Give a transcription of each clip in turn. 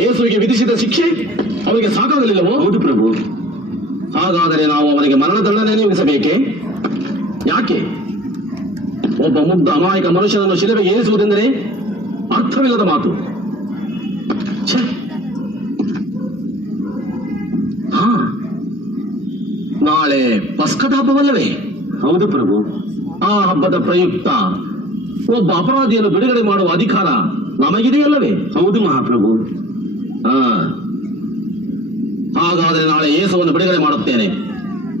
ಯೇಸುವಿಗೆ ವಿಧಿಸಿದ ಶಿಕ್ಷೆ ಅವನಿಗೆ ಸಾಕಾಗಲಿಲ್ಲವೋ? ಹೌದು ಪ್ರಭು. ಹಾಗಾದರೆ ನಾವು ಅವನಿಗೆ ಮರಣದಂಡನೆ ವಿಧಿಸಬೇಕೇ? ಯಾಕೆ? ಒಬ್ಬ ಮುಗ್ಧ ಅಮಾಯಕ ಮನುಷ್ಯನನ್ನು ಶಿಲುಬೆಗೆ ಏರಿಸುವುದೆಂದರೆ ಅರ್ಥವಿಲ್ಲದ ಮಾತು. ನಾಳೆ ಪಸ್ಕದ ಹಬ್ಬವಲ್ಲವೇ? ಹೌದು ಪ್ರಭು. ಆ ಹಬ್ಬದ ಪ್ರಯುಕ್ತ ಒಬ್ಬ ಅಪರಾಧಿಯನ್ನು ಬಿಡುಗಡೆ ಮಾಡುವ ಅಧಿಕಾರ ನಮಗಿದೆಯಲ್ಲವೇ? ಹೌದು ಮಹಾಪ್ರಭು. ಹಾಗಾದರೆ ನಾಳೆ ಯೇಸುವನ್ನು ಬಿಡುಗಡೆ ಮಾಡುತ್ತೇನೆ.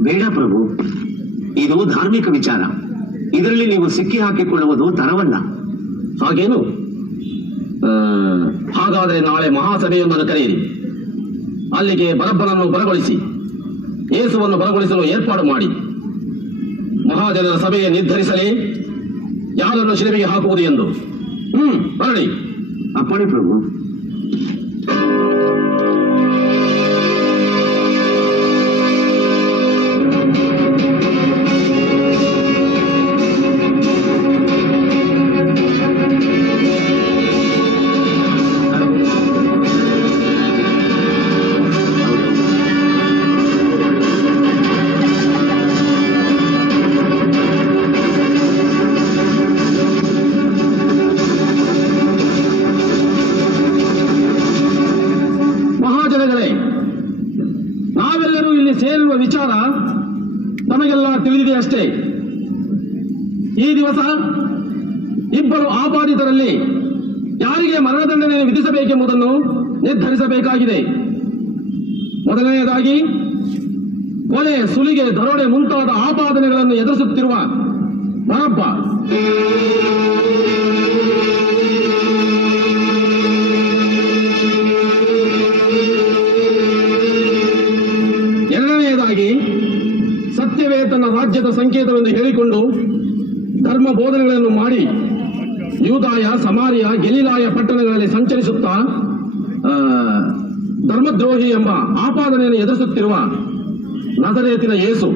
ಬೇಡ ಪ್ರಭು, ಇದು ಧಾರ್ಮಿಕ ವಿಚಾರ. ಇದರಲ್ಲಿ ನೀವು ಸಿಕ್ಕಿ ಹಾಕಿಕೊಳ್ಳುವುದು ತರವಲ್ಲ. ಹಾಗೇನು? ಹಾಗಾದರೆ ನಾಳೆ ಮಹಾಸಭೆಯೊಂದನ್ನು ಕರೆಯಿರಿ. ಅಲ್ಲಿಗೆ ಬರಬ್ಬನನ್ನು ಬರಗೊಳಿಸಿ ಯೇಸುವನ್ನು ಬರಗೊಳಿಸಲು ಏರ್ಪಾಡು ಮಾಡಿ ಮಹಾಜನರ ಸಭೆಗೆ ನಿರ್ಧರಿಸಲಿ ಯಾರನ್ನು ಶಿಲುಬೆಗೆ ಹಾಕುವುದು ಎಂದು. ಬರಲಿ. ಅಪ್ಪಣೆ ಪ್ರಭು. ನಾವೆಲ್ಲರೂ ಇಲ್ಲಿ ಸೇರುವ ವಿಚಾರ ನಮಗೆಲ್ಲ ತಿಳಿದಿದೆ ಅಷ್ಟೇ. ಈ ದಿವಸ ಇಬ್ಬರು ಆಪಾದಿತರಲ್ಲಿ ಯಾರಿಗೆ ಮರಣದಂಡನೆ ವಿಧಿಸಬೇಕೆಂಬುದನ್ನು ನಿರ್ಧರಿಸಬೇಕಾಗಿದೆ. ಮೊದಲನೆಯದಾಗಿ ಕೊಲೆ, ಸುಲಿಗೆ, ದರೋಡೆ ಮುಂತಾದ ಆಪಾದನೆಗಳನ್ನು ಎದುರಿಸುತ್ತಿರುವ ಬರಬ್ಬ. ಎರಡನೆಯದಾಗಿ ಸತ್ಯವೇ ತನ್ನ ರಾಜ್ಯದ ಸಂಕೇತವೆಂದು ಹೇಳಿಕೊಂಡು ಧರ್ಮ ಬೋಧನೆಗಳನ್ನು ಮಾಡಿ ಯೂದಾಯ, ಸಮಾರಿಯ, ಗೆಲಿಲಾಯ ಪಟ್ಟಣಗಳಲ್ಲಿ ಸಂಚರಿಸುತ್ತಾ ಧರ್ಮದ್ರೋಹಿ ಎಂಬ ಆಪಾದನೆಯನ್ನು ಎದುರಿಸುತ್ತಿರುವ ನಜರೇತಿನ ಯೇಸು.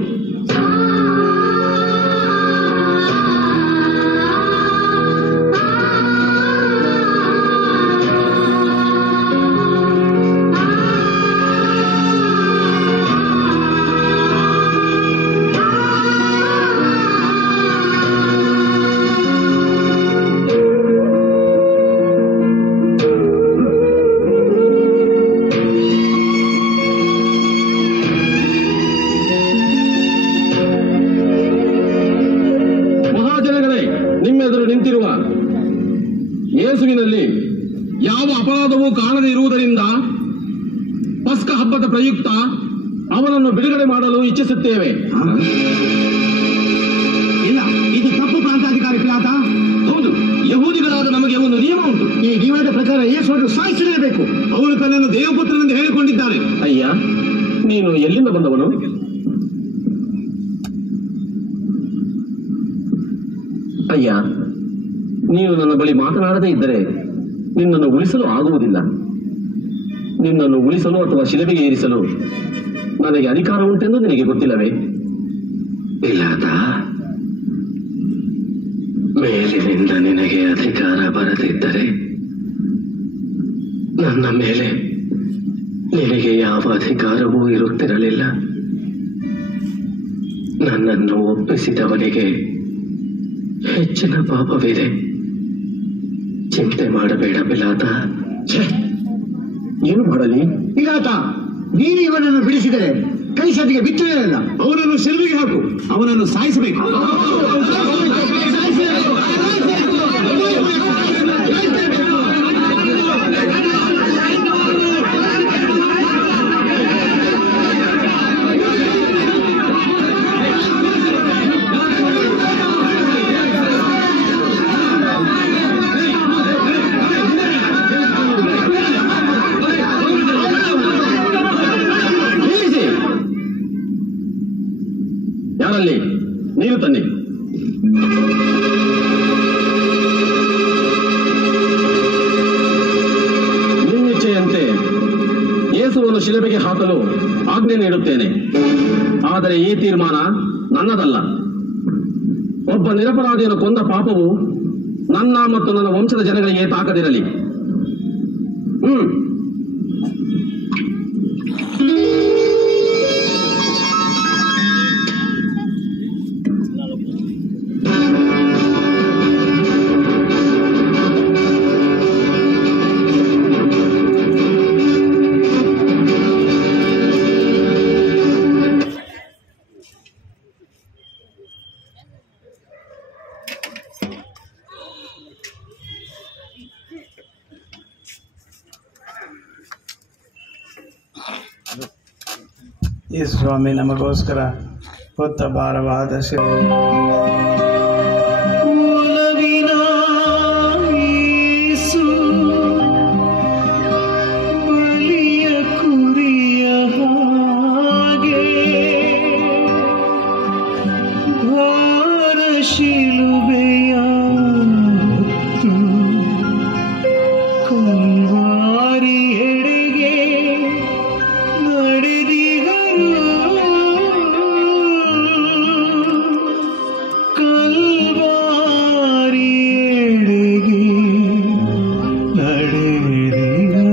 ನಿಮ್ಮೆದುರು ನಿಂತಿರುವ ಯೇಸುವಿನಲ್ಲಿ ಯಾವ ಅಪರಾಧವೂ ಕಾಣದೇ ಇರುವುದರಿಂದ ಪಸ್ಕ ಹಬ್ಬದ ಪ್ರಯುಕ್ತ ಅವನನ್ನು ಬಿಡುಗಡೆ ಮಾಡಲು ಇಚ್ಛಿಸುತ್ತೇವೆ. ಇಲ್ಲ, ಇದು ತಪ್ಪು ಪ್ರಾಂತಾಧಿಕಾರಿ ಪಿಲಾತ. ಹೌದು, ಯಹೂದಿಗಳಾದ ನಮಗೆ ಒಂದು ನಿಯಮ ಉಂಟು. ಈ ನಿಯಮದ ಪ್ರಕಾರ ಯೇಸುವನ್ನು ಸಾಯಿಸಲೇಬೇಕು. ಅವನು ತನ್ನನ್ನು ದೇವಪುತ್ರನೆಂದು ಹೇಳಿಕೊಂಡಿದ್ದಾನೆ. ಅಯ್ಯ, ನೀನು ಎಲ್ಲಿಂದ ಬಂದವನು? ಅಯ್ಯ, ನೀನು ನನ್ನ ಬಳಿ ಮಾತನಾಡದೇ ಇದ್ದರೆ ನಿನ್ನನ್ನು ಉಳಿಸಲು ಆಗುವುದಿಲ್ಲ. ನಿನ್ನನ್ನು ಉಳಿಸಲು ಅಥವಾ ಶಿಲುಬೆಗೆ ಏರಿಸಲು ನನಗೆ ಅಧಿಕಾರ ಉಂಟೆಂದು ನಿನಗೆ ಗೊತ್ತಿಲ್ಲವೇ? ಇಲ್ಲದ ಮೇಲಿನಿಂದ ನಿನಗೆ ಅಧಿಕಾರ ಬರದಿದ್ದರೆ ನನ್ನ ಮೇಲೆ ನಿನಗೆ ಯಾವ ಅಧಿಕಾರವೂ ಇರುತ್ತಿರಲಿಲ್ಲ. ನನ್ನನ್ನು ಒಪ್ಪಿಸಿದವನಿಗೆ ಹೆಚ್ಚಿನ ಪಾಪವಿದೆ. ಚಿಂತೆ ಮಾಡಬೇಡ ಪಿಲಾತ. ಏನು ಮಾಡಲಿ? ಪಿಲಾತ, ನೀನು ಇವನನ್ನು ಬಿಡಿಸಿದರೆ ಕೈಸದಿಗೆ ಬಿತ್ತುವುದಿಲ್ಲ. ಅವನನ್ನು ಶಿಲುಬೆಗೆ ಹಾಕು. ಅವನನ್ನು ಸಾಯಿಸಬೇಕು. ಯಾರಲ್ಲಿ? ನೀರು ತನ್ನಿ. ನಿನ್ನಿಚ್ಛೆಯಂತೆ ಯೇಸುವನ್ನು ಶಿಲುಬೆಗೆ ಹಾಕಲು ಆಜ್ಞೆ ನೀಡುತ್ತೇನೆ. ಆದರೆ ಈ ತೀರ್ಮಾನ ನನ್ನದಲ್ಲ. ಒಬ್ಬ ನಿರಪರಾಧಿಯನ್ನು ಕೊಂದ ಪಾಪವು ನನ್ನ ಮತ್ತು ನನ್ನ ವಂಶದ ಜನಗಳಿಗೆ ತಾಕದಿರಲಿ. ಈ ಸ್ವಾಮಿ ನಮಗೋಸ್ಕರ ಹೊತ್ತ ಭಾರವಾದ ಶಿಲುಬೆಯ ಕಲ್ವಾರಿ ಎಡೆಗೆ ನಡೆದಿಗರು ಕಲ್ವಾರಿ ಎಡೆಗೆ ನಡೆದಿಗರು.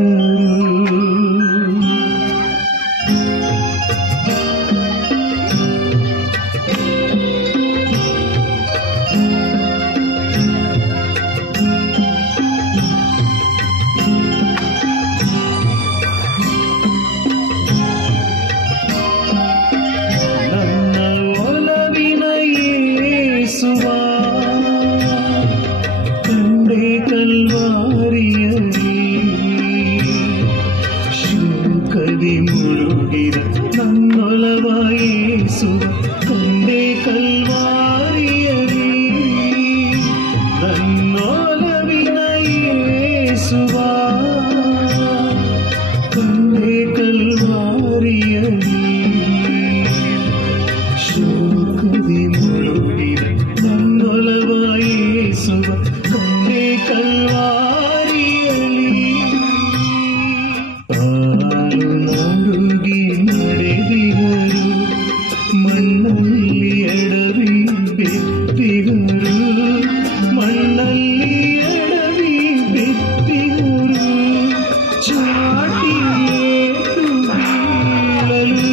ಕಂಡೆ ಕಲ್ವಾರಿಯಲಿ ಶೋಕದಿ ಮುಳುಗಿದ ನನ್ನೊಲವ ಯೇಸುವ ಕಂಡೆ ಕಲ್ವಾರಿಯಲಿ ನನ್ನೊಲವಿನ ಯೇಸುವ ಕಂಡೆ ಕಲ್ವಾರಿಯಲಿ ಶೋಕದಿ ಮುಳುಗಿದ ನನ್ನೊಲವ ಯೇಸುವ ಕಂಡೆ ಕಲ್ವಾರಿಯಲಿ ಕಾಲು ನಡುಗಿ ನಡೆದಿಗರು ಮಣ್ಣಲ್ಲಿ ಎಡವಿ ಬಿತ್ತಿಗರು ಮಣ್ಣಲ್ಲಿ ಎಡವಿ ಬಿತ್ತಿಗರು ಚಾಟಿ ಎತ್ತು ಬೀಳಲು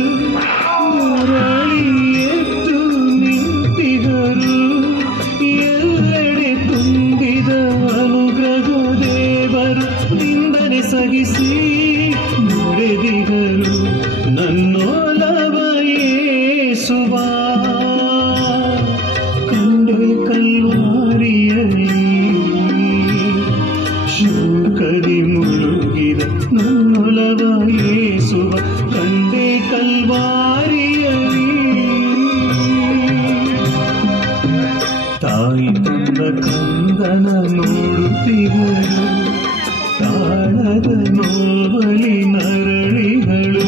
ಮರಳಿ ಎದ್ದು ನಿಂತಿಗರು ಎಲ್ಲೆಡೆ ತುಂಬಿದ ಅನುಗ್ರಹ ದೇವರು ನಿಂದನೆ ಸಹಿಸಿ ನಡೆದಿಗರು ನನ್ನೊಲವ ಯೇಸುವ ಕಂಡೆ ಕಲ್ವಾರಿಯಲಿ ಶೋಕದಿ ಮುಳುಗಿದ ನನ್ನೊಲವ ಯೇಸುವ ಕಂಡೆ ಕಲ್ವಾರಿಯಲಿ ತಾಯಿ ತಂದ ಕಂದನ ನೋಡುತ್ತಿಗಳು ತಾಳದ ನೋವಲಿ ನರಳಿಗಳು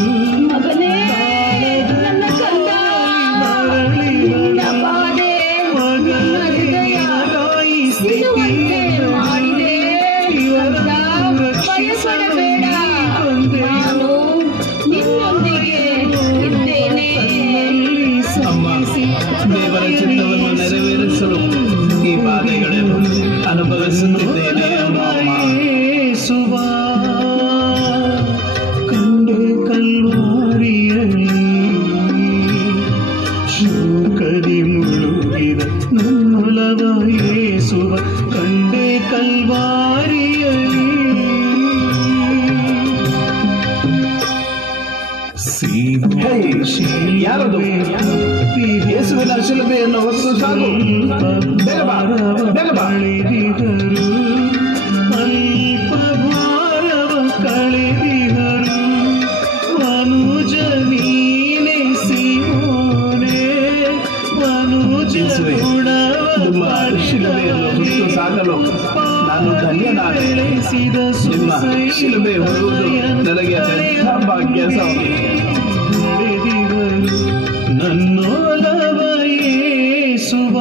ದೇವರ ಚಿತ್ತವನ್ನು ನೆರವೇರಿಸಲು ಈ ಬಾಧೆಗಳನ್ನು ಅನುಭವಿಸುತ್ತಿದ್ದೇನೆ. ಯೇಸುವ ಕಂಡೆ ಕಲ್ವಾರಿಯಲಿ ಶೋಕದಿ ಮುಳುಗಿದ ನನ್ನೊಲವ ಯೇಸುವ ಕಂಡೆ ಕಲ್ವಾರಿಯಲಿ ಯಾರದು ಯೇಸುವಿನ ಶಿಲುಬೆಯನ್ನು ಹೊತ್ತು ಸಾಗು, ಬೇಗ ಬಾ, ಬೇಗ ಬಾ. ಅಲ್ಪ ಭಾರವ ಕಳೆದಿಗರು ಮನುಜ ನೀನೆ ಸಿಮೋನೆ ಮನುಜ ನಿಮ್ಮ ಶಿಲುಬೆಯನ್ನು ಹೊತ್ತು ಸಾಗಲು ನಾನು ಧನ್ಯನಾದೆ. ನಿಮ್ಮ ಶಿಲುಬೆ ಹೊರುವುದು ನನಗೆ ಅತ್ಯಂತ ಭಾಗ್ಯ ಸ್ವಾಮಿ. ನನ್ನೊಲವ ಯೇಸುವ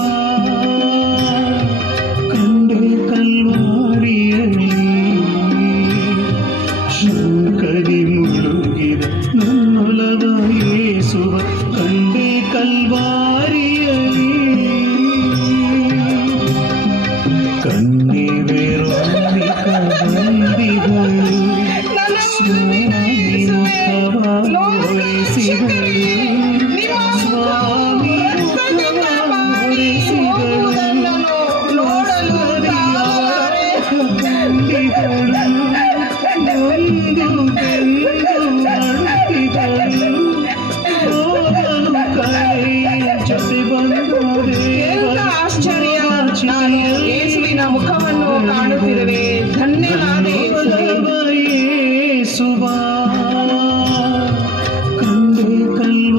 ಕಂಡೆ ಕಲ್ವಾರಿಯಲಿ ಶೋಕದಿ ಮುಳುಗಿದ ನನ್ನೊಲವ ಯೇಸುವ ಕಂಡೆ ಕಲ್ವಾರಿಯಲಿ ಕನ್ನಿವೆರೊಂದಿಕ ಬಂದಿಗಳು ಸ್ವಾಮಿ ಮುಖವಾಸಿಗಳು ಸ್ವಾಮಿ ಆಶ್ಚರ್ಯ, ನಾನು ಯೇಸುವಿನ ಮುಖವನ್ನು ಕಾಣುತ್ತಿರುವೆ. ಧನ್ಯನಾದ ಯೇಸುವೆ. ಯೇಸುವ ಕಂಡೆ ಕಲ್ವಾರಿಯಲಿ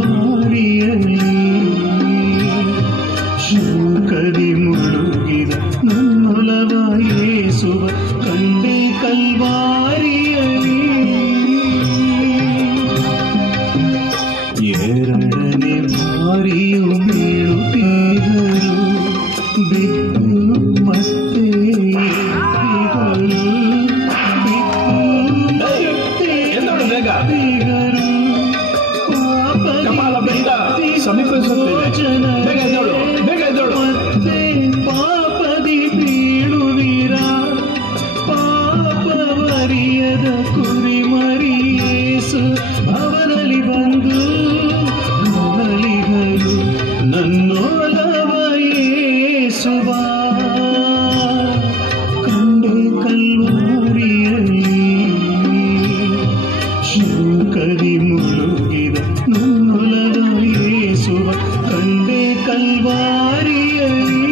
ಯೇಸುವ ಕಂಡೆ ಕಲ್ವಾರಿಯಲ್ಲಿ ಶೋಕದಿ ಮುಳುಗಿದ ನನ್ನೊಲವ ಯೇಸುವ ಕಂಡೆ ಕಲ್ವಾರಿಯಲ್ಲಿ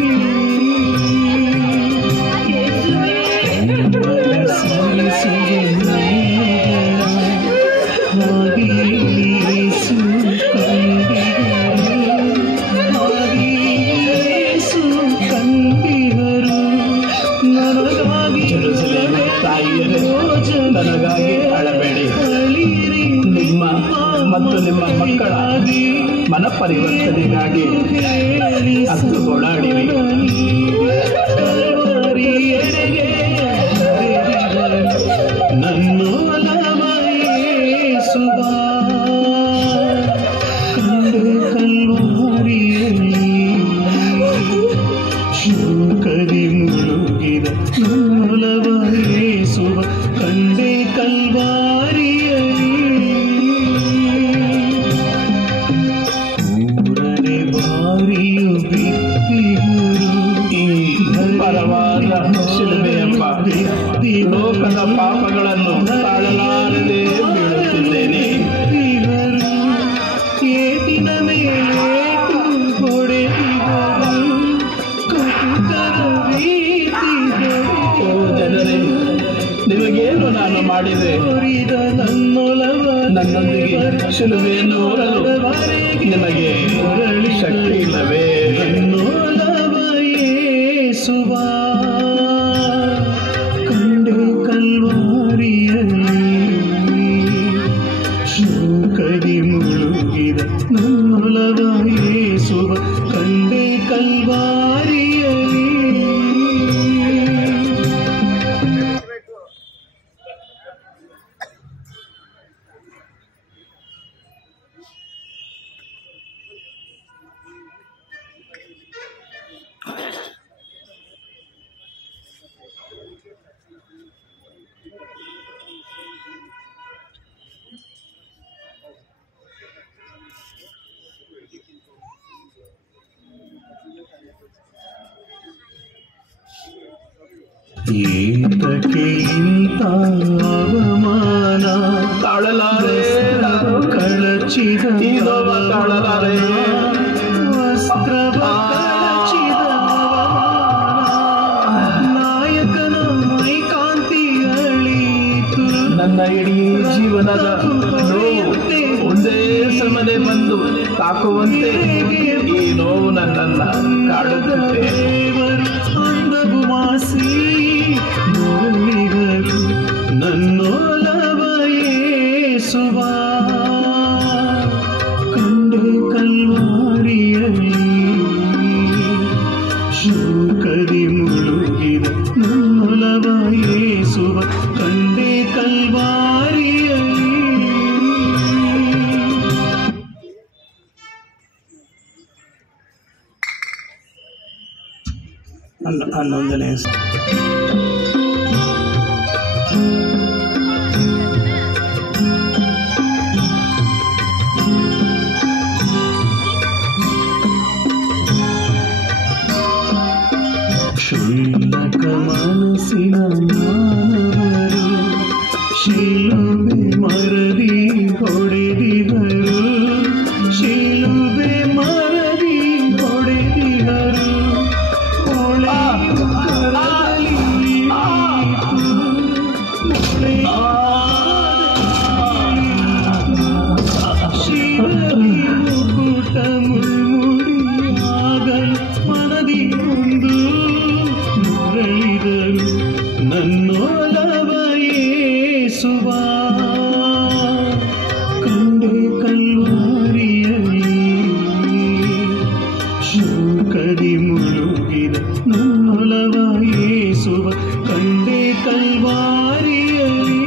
ನನಗಾಗಿ ಅಳಬೇಡಿ. ನಿಮ್ಮ ಮತ್ತು ನಿಮ್ಮ ಮಕ್ಕಳ ಮನ ಪರಿವರ್ತನೆಗಾಗಿ ಹತ್ತು ಗೋಳಾಡಿರಿ. ನನ್ನೊಲವ ಯೇಸುವ ಕಂಡೆ ಕಲ್ವಾರಿಯಲ್ಲಿ ಶೋಕದಿ ಮುಳುಗಿದ ನನ್ನೊಲವ ಯೇಸುವ ಕಂಡೆ ಕಲ್ವಾರಿಯಲ್ಲಿ ಮೂರನೇ ಬಾರಿಯು ಬಿತ್ತಿದರು ಈ ಪರವಾದ ಶಿಲುಬೆ ಎಂಬ ಲೋಕದ ಪಾಪಗಳನ್ನು ತಾಳಲಾರದೆ ಬೀಳುತ್ತಿದ್ದೇನೆ. ಏಟಿನ ಮೇಲೇಟು ಹೊಡೆದಿದರು ಕಟುಕರ ರೀತಿಗಳು. ಓ ಜನರೇ, ನಿಮಗೇನು ನಾನು ಮಾಡಿದೆ? ನನ್ನೊಂದಿಗೆ ಶಿಲುಬೆಯನ್ನು ಹೊರಲು ನಿಮಗೆ ಶಕ್ತಿ ಇಲ್ಲವೇ? ನನ್ನೊಲವ ಯೇಸುವ ಕಂಡೆ ಕಲ್ವಾರಿಯಲ್ಲಿ ಶೋಕದಿ ಮುಳುಗಿದ ನನ್ನೊಲವ ಯೇಸುವ ಕಂಡೆ ಕಲ್ವಾರಿಯಲ್ಲಿ. ಏತಕ್ಕೆ ಇಂಥ ಅವಮಾನ ತಾಳಲಾರೆ, ಕಳಚಿದ ತಾಳಲಾರೆ, ವಸ್ತ್ರವ ಕಳಚಿದ ನಾಯಕನ ಮೈಕಾಂತಿ ಅಳಿತು. ನನ್ನ ಇಡೀ ಜೀವನದ ನೋವು ಒಂದೇ ಸಮನೆ ಬಂದು ತಾಕುವಂತೆ ಈ ನೋವು ನನ್ನನ್ನ ಕಾಡುತ್ತದೆ. ಅಂದವು ಮಾಸಿ ನೋಡಿದರು ನನ್ನೊಲವ ಯೇಸುವ ಕಂಡೆ ಕಲ್ವಾರಿಯಲ್ಲಿ ಶೋಕದಿ ಮುಳುಗಿದ ನನ್ನೊಲವ ಯೇಸುವ ಕಂಡೆ ಕಲ್ವಾರಿಯಲ್ಲಿ. ಹನ್ನೊಂದನೇ ಕ್ಷುಲ್ಲಕ ಮನಸ್ಸಿನ ಮಾನವರು ಶಿಲುಬೆ ಮರದಿ ಹೊಡೆದಿದರು, ಶಿಲುಬೆ ಮರದಿ ಹೊಡೆದಿದರು. ಮುಕುಟ ಮುಳ್ಮುಡಿಯಾಗಲು ಮನದಿ ಒಂದು ಮುರಳಿದರು ನನ್ನೊಲವ ಯೇಸುವ ಕಂಡೆ ಕಲ್ವಾರಿಯಲ್ಲಿ ಶೋಕದಿ ಮುಳುಗಿದ ನನ್ನೊಲವ ಯೇಸುವ ಕಂಡೆ ಕಲ್ವಾರಿಯಲ್ಲಿ.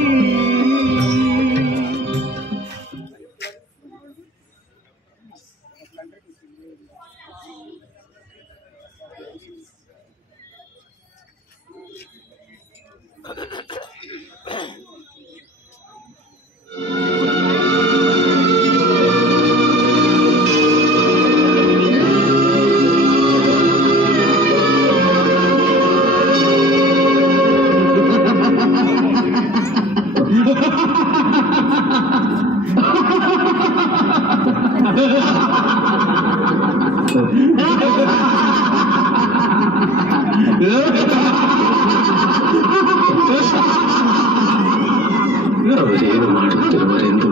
ಅವರೇನು ಮಾಡುತ್ತಿರುವರೆಂದು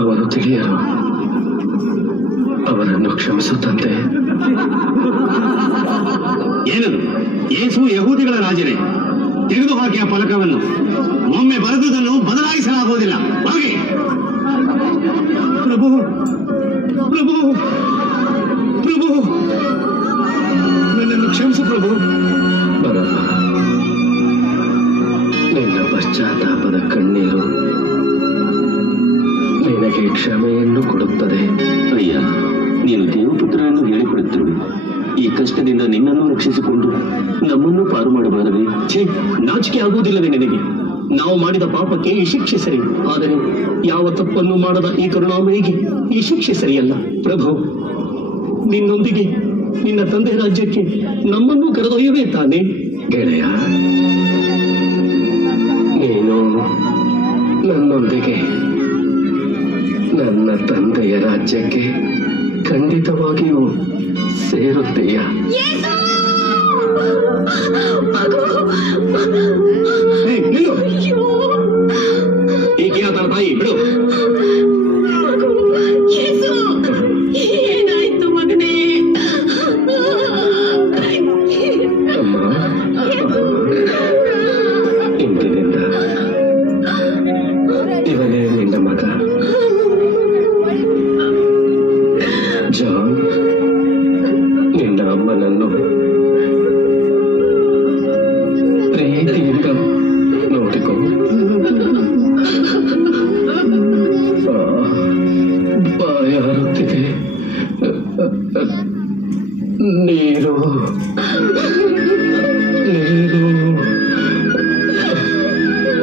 ಅವರು ತಿಳಿಯರು. ಅವರನ್ನು ಕ್ಷಮಿಸು ತಂದೆ. ಏನದು? ಯೇಸು ಯಹೂದಿಗಳ ರಾಜನೇ. ತೆಗೆದು ಹಾಕಿ ಆ ಫಲಕವನ್ನು. ಒಮ್ಮೆ ಬರೆದುದನ್ನು ಬದಲಾಯಿಸಲಾಗುವುದಿಲ್ಲ. ಹಾಗೆ ಪ್ರಭು ಪ್ರಭು ಪ್ರಭು, ನನ್ನನ್ನು ಕ್ಷಮಿಸು ಪ್ರಭು. ಬರಪ್ಪ, ನಿನ್ನ ಪಶ್ಚಾತ್ತಾಪದ ಕಣ್ಣೀರು ನಿನಗೆ ಕ್ಷಮೆಯನ್ನು ಕೊಡುತ್ತದೆ. ಅಯ್ಯ, ನೀನು ದೇವಪುತ್ರನನ್ನು ಹೇಳಿಕೊಡುತ್ತಿರುವೆ. ಈ ಕಷ್ಟದಿಂದ ನಿನ್ನನ್ನು ರಕ್ಷಿಸಿಕೊಂಡು ನಮ್ಮನ್ನು ಪಾರು ಮಾಡಬಾರದೆ? ಛೇ, ನಾಚಿಕೆ ಆಗುವುದಿಲ್ಲವೇ ನಿನಗೆ? ನಾವು ಮಾಡಿದ ಪಾಪಕ್ಕೆ ಈ ಶಿಕ್ಷೆ ಸರಿ, ಆದರೆ ಯಾವ ತಪ್ಪನ್ನು ಮಾಡದ ಈ ಕರುಣಾಮಯಿಗೆ ಈ ಶಿಕ್ಷೆ ಸರಿಯಲ್ಲ. ಪ್ರಭು, ನಿನ್ನೊಂದಿಗೆ ನಿನ್ನ ತಂದೆ ರಾಜ್ಯಕ್ಕೆ ನಮ್ಮನ್ನು ಕರೆದೊಯ್ಯವೇ ತಾನೆ? ಗೆಳೆಯ, ನೀನು ನನ್ನೊಂದಿಗೆ ನನ್ನ ತಂದೆಯ ರಾಜ್ಯಕ್ಕೆ ಖಂಡಿತವಾಗಿಯೂ ಸೇರುತ್ತೀಯ. ಈಕೆಯ ತಾಯಿ ಬಿಡು. ಏನಾಯ್ತು ಮಗನೇ? ಅಮ್ಮ, ಇಂದಿನಿಂದ ಇವನೇ ನಿನ್ನ ಮಗ ಜಾನ್. ನಿನ್ನ ಅಮ್ಮನನ್ನು ಪ್ರೀತಿಯಿಂದ ನೋಡಿಕೊ. ಬಾಯಾರುತ್ತಿದೆ, ನೀರು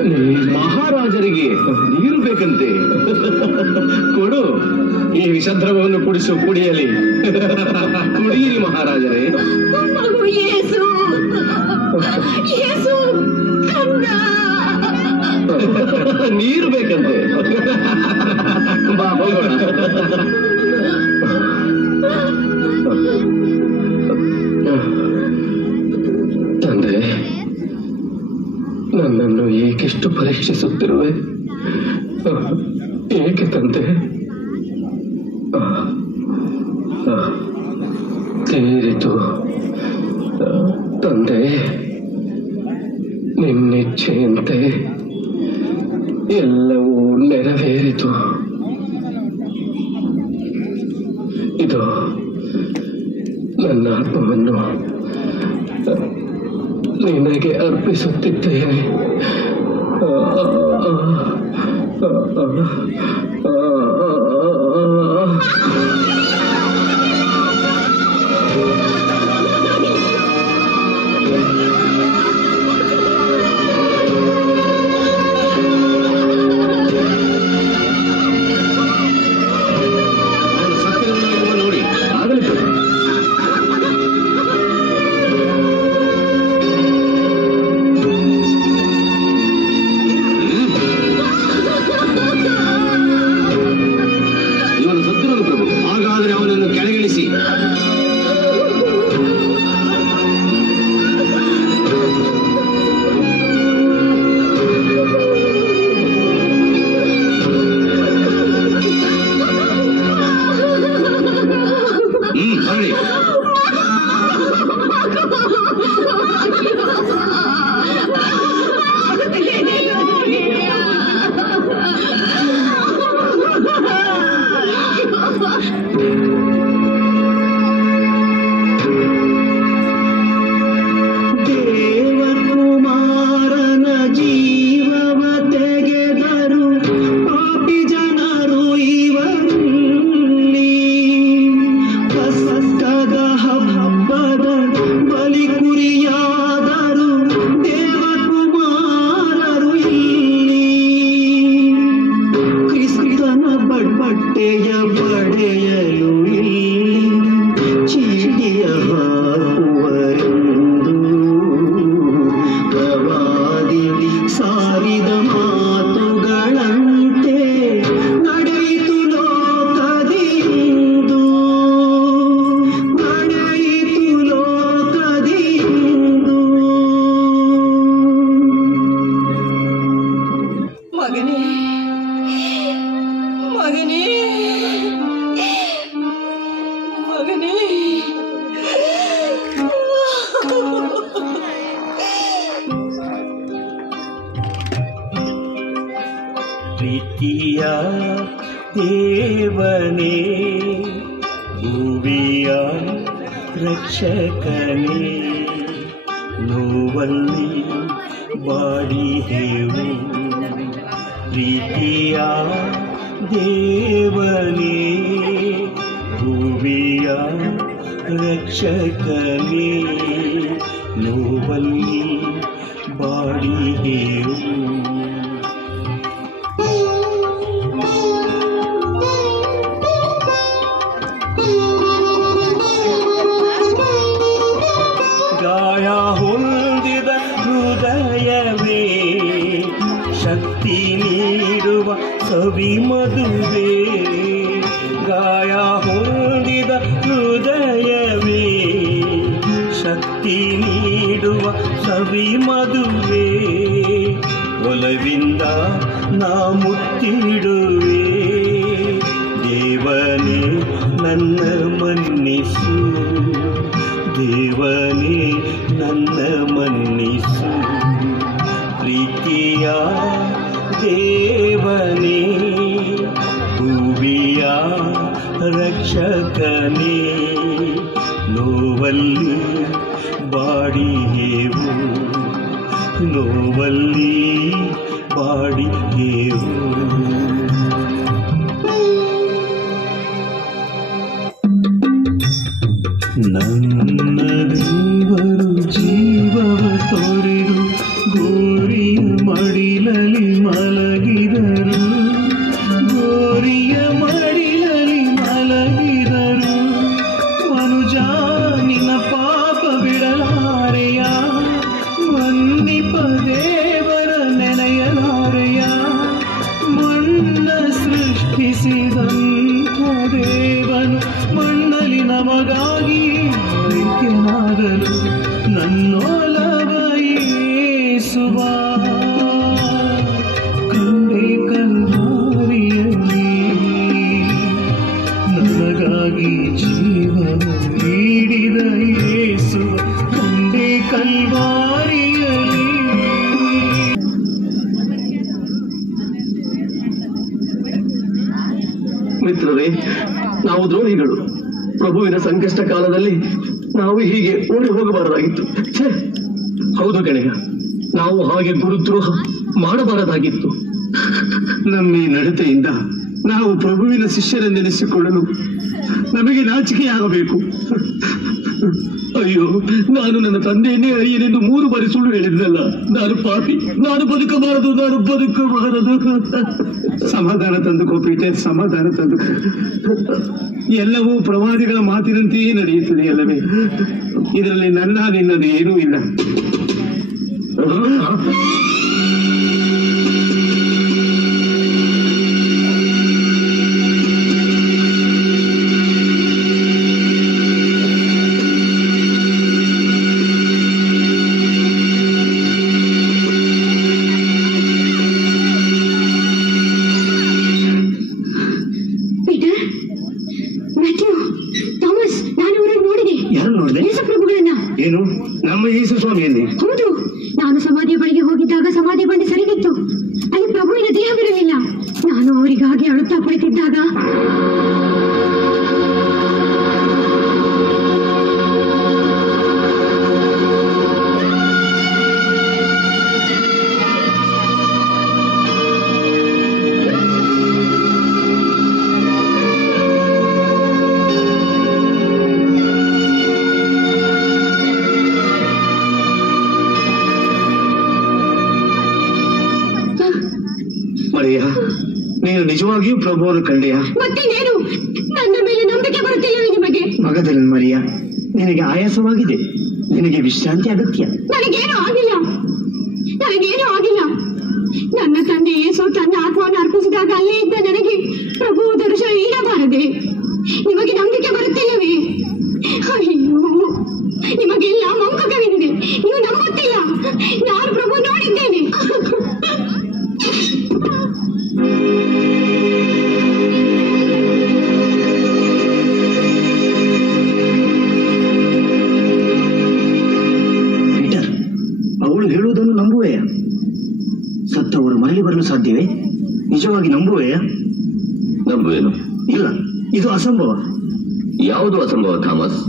ನೀರು ಮಹಾರಾಜರಿಗೆ ನೀರು ಬೇಕಂತೆ. ಕೊಡು, ಈ ವಿಷದ್ರವವನ್ನು ಕುಡಿಯಲಿ. ಕುಡಿಯಿರಿ ಮಹಾರಾಜರೇ. ಮಗು ಯೇಸು, ಯೇಸು ಕಂದ. ನೀರು ಬೇಕಂತೆ. ಬಾ ಹೋಗೋಣ. ತಂದೆ, ನನ್ನನ್ನು ಏಕೆಷ್ಟು ಪರೀಕ್ಷಿಸುತ್ತಿರುವೆ? ಏಕೆ ತಂದೆ? ತೀರಿತು ತಂದೆ, ನಿನ್ನಿಚ್ಛೆಯಂತೆ ಎಲ್ಲವೂ ನೆರವೇರಿತು. ಇದು ನನ್ನ ಆತ್ಮವನ್ನು ನಿನಗೆ ಅರ್ಪಿಸುತ್ತಿದ್ದೇನೆ. ನೋಡಿ ಆಗಲಿತ್ತು. ಪ್ರೀತಿಯ ದೇವನೇ ಭುವಿಯ ರಕ್ಷಕನೇ ನೋವಲ್ಲಿ ಬಾಡಿಹೇವು ಪ್ರೀತಿಯ ದೇವನೇ ಭುವಿಯ ರಕ್ಷಕನೇ ನೋವಲ್ಲಿ ಬಾಡಿಹೇವು ಗಾಯ ಹೊಂದಿದ ಹೃದಯವೇ ಶಕ್ತಿ ನೀಡುವ ಸವಿ ಮದುವೆ ಗಾಯ ಹೊಂದಿದ ಹೃದಯವೇ ಶಕ್ತಿ ನೀಡುವ ಸವಿ ಮದುವೆ ಒಲವಿಂದ ನಾ ಮುತ್ತಿಡುವೆ ದೇವನೇ ನನ್ನ ಮನ್ನಿಸು ದೇವನೇ ನನ್ನ ಮನ್ನಿಸು ಪ್ರೀತಿಯ ದೇವನೇ ಭುವಿಯ ರಕ್ಷಕನೇ ನೋವಲ್ಲಿ ಬಾಡಿಹೇವು ನೋವಲ್ಲಿ ಬಾಡಿಹೇವು ನನ್ನ ದೇವರು ಜೀವವ ತೊರೆದು ಗೋರಿಯ ಮಡಿಲಲ್ಲಿ ಮಲಗಿದರು ಗೋರಿಯ ಮಡಿಲಲ್ಲಿ ಮಲಗಿದರು ಮನುಜ ನಿನ್ನ ಪಾಪ ಬಿಡಲಾರೆಯ ಮನ್ನಿಪ ದೇವರ ನೆನೆಯಲಾರೆಯ ಮಣ್ಣ ಸೃಷ್ಟಿಸಿದಂಥ ದೇವನು ಮಣ್ಣಲ್ಲಿ ನಮಗಾಗಿ ಐಕ್ಯನಾಗಲು ನನ್ನೊಲವ ಯೇಸುವ ಕಂಡೆ ಕಲ್ವಾರಿಯಲ್ಲಿ ನನಗಾಗಿ ಜೀವನ ನೀಡಿದ ಯೇಸುವ ಕಂಡೆ ಕಲ್ವಾರಿಯಲ್ಲಿ ಮಿತ್ರರೇ, ನಾವು ದ್ರೋಹಿಗಳು. ಪ್ರಭುವಿನ ಸಂಕಷ್ಟ ಕಾಲದಲ್ಲಿ ನಾವು ಹೀಗೆ ಓಡಿ ಹೋಗಬಾರದಾಗಿತ್ತು. ಹೌದು ಗೆಳೆಯ, ನಾವು ಹಾಗೆ ಗುರುದ್ರೋಹ ಮಾಡಬಾರದಾಗಿತ್ತು. ನಮ್ಮ ಈ ನಡತೆಯಿಂದ ನಾವು ಪ್ರಭುವಿನ ಶಿಷ್ಯರೆಂದೆನಿಸಿಕೊಳ್ಳಲು ನಮಗೆ ನಾಚಿಕೆಯಾಗಬೇಕು. ಅಯ್ಯೋ, ನಾನು ನನ್ನ ತಂದೆಯನ್ನೇ ಅಯ್ಯನೆಂದು 3 ಬಾರಿ ಸುಳ್ಳು ಹೇಳಿದ್ನಲ್ಲ. ನಾನು ಪಾಪಿ, ನಾನು ಬದುಕಬಾರದು. ಸಮಾಧಾನ ತಂದುಕೋ ಪೀಟರ್, ಸಮಾಧಾನ ತಂದುಕೋ. ಎಲ್ಲವೂ ಪ್ರವಾದಿಗಳ ಮಾತಿನಂತೆಯೇ ನಡೆಯುತ್ತದೆ ಅಲ್ಲವೇ? ಇದರಲ್ಲಿ ನನ್ನ ನಿನ್ನದು ಏನೂ ಇಲ್ಲ. ಏನು? ನಮ್ಮ ಯೇಸು ಸ್ವಾಮಿಯಲ್ಲಿ? ಹೌದು, ನಾನು ಸಮಾಧಿಯ ಬಳಿಗೆ ಹೋಗಿದ್ದಾಗ ಸಮಾಧಿ ಬಂಡೆ ಸರಿಗಿತ್ತು. ಅಲ್ಲಿ ಪ್ರಭುವಿನ ದೇಹವಿರಲಿಲ್ಲ. ನಾನು ಅವರಿಗಾಗಿ ಅಳುತ್ತಾ ಕುಳಿತಿದ್ದಾಗ ನೀನು ನಿಜವಾಗಿಯೂ ಪ್ರಭುವನ್ನು ಕಂಡೆಯಾ? ಮತ್ತೇನೇನು, ನನ್ನ ಮೇಲೆ ನಂಬಿಕೆ ಬರುತ್ತಿಲ್ಲವೇ ನಿಮಗೆ? ಮಗದಲ್ಲ ಮರಿಯ, ನಿನಗೆ ಆಯಾಸವಾಗಿದೆ. ನಿನಗೆ ವಿಶ್ರಾಂತಿ ಅಗತ್ಯ. ನನಗೇನು ಆಗಿಲ್ಲ. ನನ್ನ ತಂದೆ ಯೇಸು ತನ್ನ ಆತ್ಮವನ್ನು ಅರ್ಪಿಸಿದಾಗ ಅಲ್ಲೇ ಇದ್ದ ನನಗೆ ಪ್ರಭು ದರ್ಶನ ನೀಡಬಾರದೆ? ನಿಮಗೆ ನಂಬಿಕೆ ಬರುತ್ತಿಲ್ಲವೇ? ಅಯ್ಯೋ, ನಿಮಗೆಲ್ಲ ಮಂಕುಕವಿದೆ. ನೀವು ನಂಬುತ್ತಿಲ್ಲ. ನಾನು ಪ್ರಭು ನೋಡಿದ್ದೇನೆ. ಅವಳು ಹೇಳುವುದನ್ನು ನಂಬುವೆಯಾ? ಸತ್ತವರು ಮರಳಿ ಬರಲು ಸಾಧ್ಯವೇ? ನಿಜವಾಗಿ ನಂಬುವೆಯಾ? ನಂಬುವೇನು? ಇಲ್ಲ, ಇದು ಅಸಂಭವ. ಯಾವುದು ಅಸಂಭವ ಥಾಮಸ್?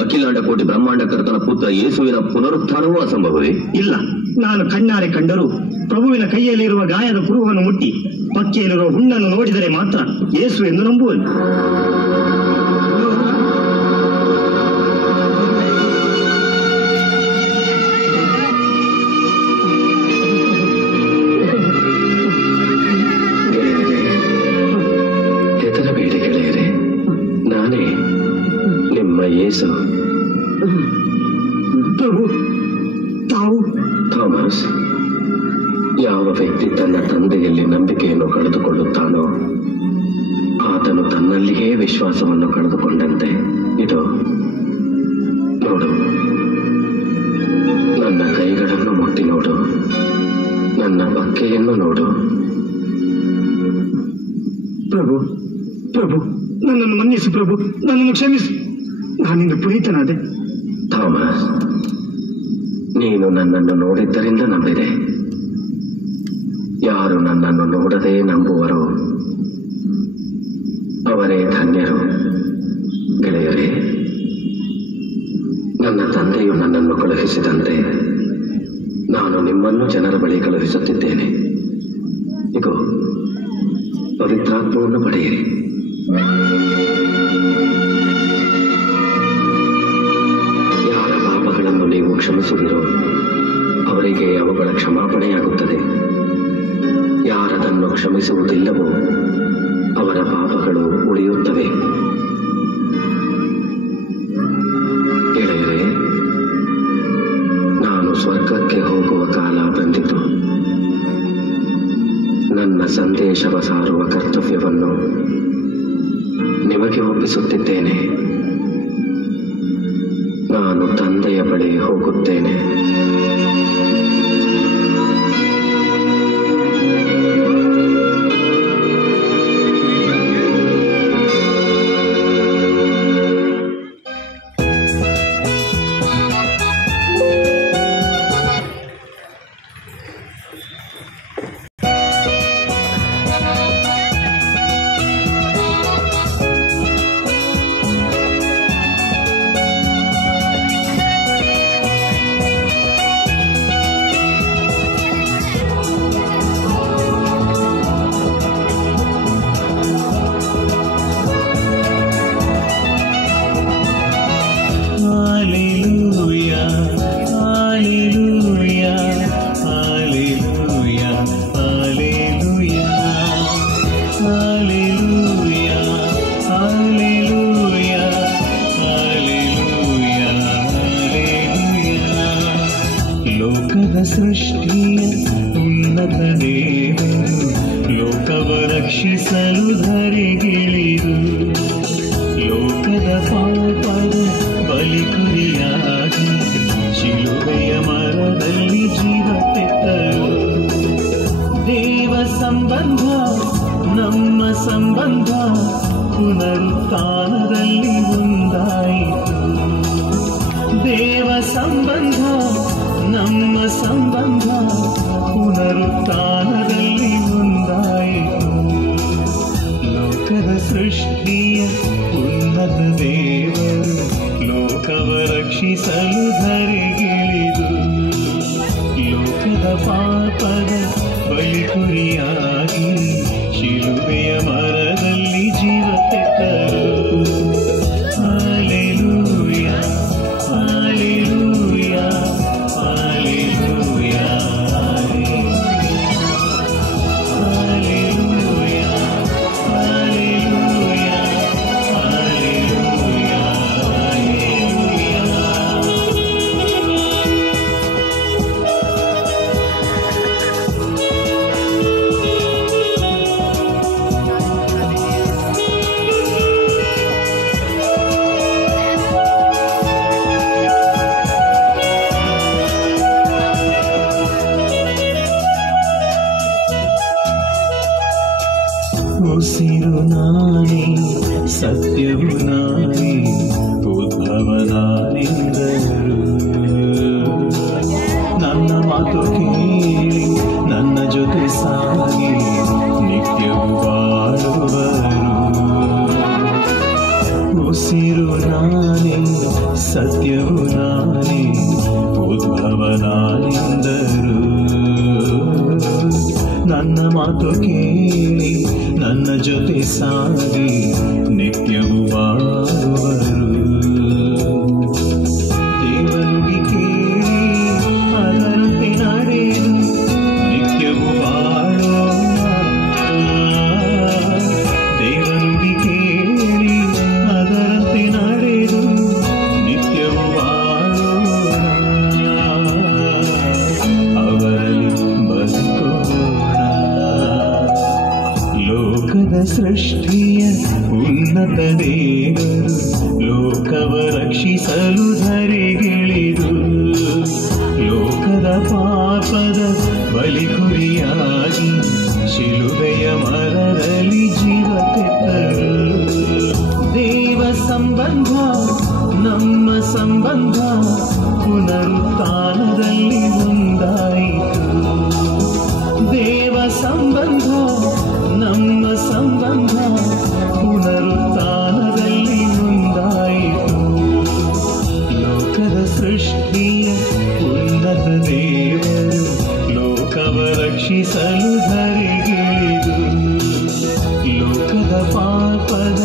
ಅಖಿಲಾಂಡ ಕೋಟಿ ಬ್ರಹ್ಮಾಂಡ ಕರ್ತನ ಪುತ್ರ ಯೇಸುವಿನ ಪುನರುತ್ಥಾನವೂ ಅಸಂಭವವೇ? ಇಲ್ಲ, ನಾನು ಕಣ್ಣಾರೆ ಕಂಡರೂ ಪ್ರಭುವಿನ ಕೈಯಲ್ಲಿರುವ ಗಾಯದ ಕುರುಹನ್ನು ಮುಟ್ಟಿ ಪಕ್ಕೆಯಲ್ಲಿರುವ ಹುಣ್ಣನ್ನು ನೋಡಿದರೆ ಮಾತ್ರ ಯೇಸು ಎಂದು ನಂಬುವನು. ಹೆದರಬೇಡಿ ಗೆಳೆಯರೆ, ನಾನೇ ನಿಮ್ಮ ಯೇಸು. ಪ್ರಭು, ತಾವು? ಥಾಮಸ್, ಯಾವ ವ್ಯಕ್ತಿ ತನ್ನ ತಂದೆಯಲ್ಲಿ ನಂಬಿಕೆಯನ್ನು ಕಳೆದುಕೊಳ್ಳುತ್ತಾನೋ ಆತನು ತನ್ನಲ್ಲಿಯೇ ವಿಶ್ವಾಸವನ್ನು ಕಳೆದುಕೊಂಡಂತೆ. ಇದು ನೋಡು, ನನ್ನ ಕೈಗಳನ್ನು ಮುಟ್ಟಿ ನೋಡು, ನನ್ನ ಪಕ್ಕೆಯನ್ನು ನೋಡು. ಪ್ರಭು, ಪ್ರಭು, ನನ್ನನ್ನು ಮನ್ನಿಸು ಪ್ರಭು, ನನ್ನನ್ನು ಕ್ಷಮಿಸು. ನಾನಿಂದು ಪುನೀತನಾದೆ. ಥಾಮಸ್, ನೀನು ನನ್ನನ್ನು ನೋಡಿದ್ದರಿಂದ ನಂಬಿದೆ. ಯಾರು ನನ್ನನ್ನು ನೋಡದೆ ನಂಬುವರೋ ಅವರೇ ಧನ್ಯರು. ಗೆಳೆಯರೇ, ನನ್ನ ತಂದೆಯು ನನ್ನನ್ನು ಕಳುಹಿಸಿದಂತೆ ನಾನು ನಿಮ್ಮನ್ನು ಜನರ ಬಳಿ ಕಳುಹಿಸುತ್ತಿದ್ದೇನೆ. ಇಗೋ, ಪವಿತ್ರಾತ್ಮವನ್ನು ಪಡೆಯಿರಿ. ಯಾರ ಪಾಪಗಳನ್ನು ನೀವು ಕ್ಷಮಿಸುವಿರೋ ಅವರಿಗೆ ಅವುಗಳ ಕ್ಷಮಾಪಣೆಯಾಗುತ್ತದೆ. ಯಾರದನ್ನು ಕ್ಷಮಿಸುವುದಿಲ್ಲವೋ ಅವರ ಪಾಪಗಳು ಉಳಿಯುತ್ತವೆ. ಗೆಳೆಯರೇ, ನಾನು ಸ್ವರ್ಗಕ್ಕೆ ಹೋಗುವ ಕಾಲ ಬಂದಿತು. ನನ್ನ ಸಂದೇಶವ ಸಾರುವ ಕರ್ತವ್ಯವನ್ನು ನಿಮಗೆ ಒಪ್ಪಿಸುತ್ತಿದ್ದೇನೆ. ನಾನು ತಂದೆಯ ಬಳಿ ಹೋಗುತ್ತೇನೆ. ಸೃಷ್ಟಿಯ ಉನ್ನತ ದೇವರು ಲೋಕವ ರಕ್ಷಿಸಲು ಧರೆಗಿಳಿದು ಲೋಕದ ಪಾಪದ ಬಲಿಕುರಿಯಾಗಿ ಶಿಲುಬೆಯ ಮರದಲ್ಲಿ ಜೀವ ತೆತ್ತರು. ದೇವ ಸಂಬಂಧ ನಮ್ಮ ಸಂಬಂಧ ಪುನರುತ್ಥಾನದಲ್ಲಿ ಒಂದಾಯಿತು. ದೇವ ಸಂಬಂಧ ನಮ್ಮ ಸಂಬಂಧ ಪುನರುತ್ಥಾನದಲ್ಲಿ ಒಂದಾಯಿತು. ಲೋಕದ ಸೃಷ್ಟಿಯ ಉನ್ನತ ದೇವರು ಲೋಕವ ರಕ್ಷಿಸಲು ಧರೆಗಿಳಿದು ಲೋಕದ ಪಾಪದ ಬಲಿಕುರಿಯಾಗಿ ಶಿಲುಬೆಯ ಮರದಲ್ಲಿ ಜೀವ ತೆತ್ತರು. Hallelujah, hallelujah, hallelujah, hallelujah, hallelujah, hallelujah, hallelujah. ಅವನಾನೆಂದರು. ನನ್ನ ಮಾತು ಕೇಳಿ ನನ್ನ ಜೊತೆ ಸಾಗಿ ನಿತ್ಯವೂ ಬಾಳುವರು. ದೇವನುಡಿ ಕೇಳಿ ಅದರಂತೆ ನಡೆದು ನಿತ್ಯವೂ ಬಾಳೋಣ. ದೇವನುಡಿ ಕೇಳಿ ಅದರಂತೆ ನಡೆದು ನಿತ್ಯವೂ ಬಾಳೋಣ. ಅವರಲ್ಲಿ ಬದುಕೋಣ. ಲೋಕದ ಸೃಷ್ಟಿಯ ಉನ್ನತ ದೇವರು ಲೋಕವ ರಕ್ಷಿಸಲು ಧರೆಗಿಳಿದು ಲೋಕದ ಪಾಪದ ಬಲಿಗುರಿಯಾಗಿ ಶಿಲುಬೆಯ ಮರದಲ್ಲಿ ಜೀವ ತೆತ್ತರು. ದೇವ ಸಂಬಂಧ ನಮ್ಮ ಸಂಬಂಧ ಪುನರುತ್ಥಾನದಲ್ಲಿ ಒಂದಾಯಿತು. ದೇವ ಸಂಬಂಧ ನಮ್ಮ ಸಂಬಂಧ ಪುನರುತ್ಥಾನದಲ್ಲಿ ಒಂದಾಯಿತು. ಲೋಕದ ಸೃಷ್ಟಿಯ ಉನ್ನತ ದೇವರು ಲೋಕವ ರಕ್ಷಿಸಲು ಧರೆಗಿಳಿದು ಲೋಕದ ಪಾಪದ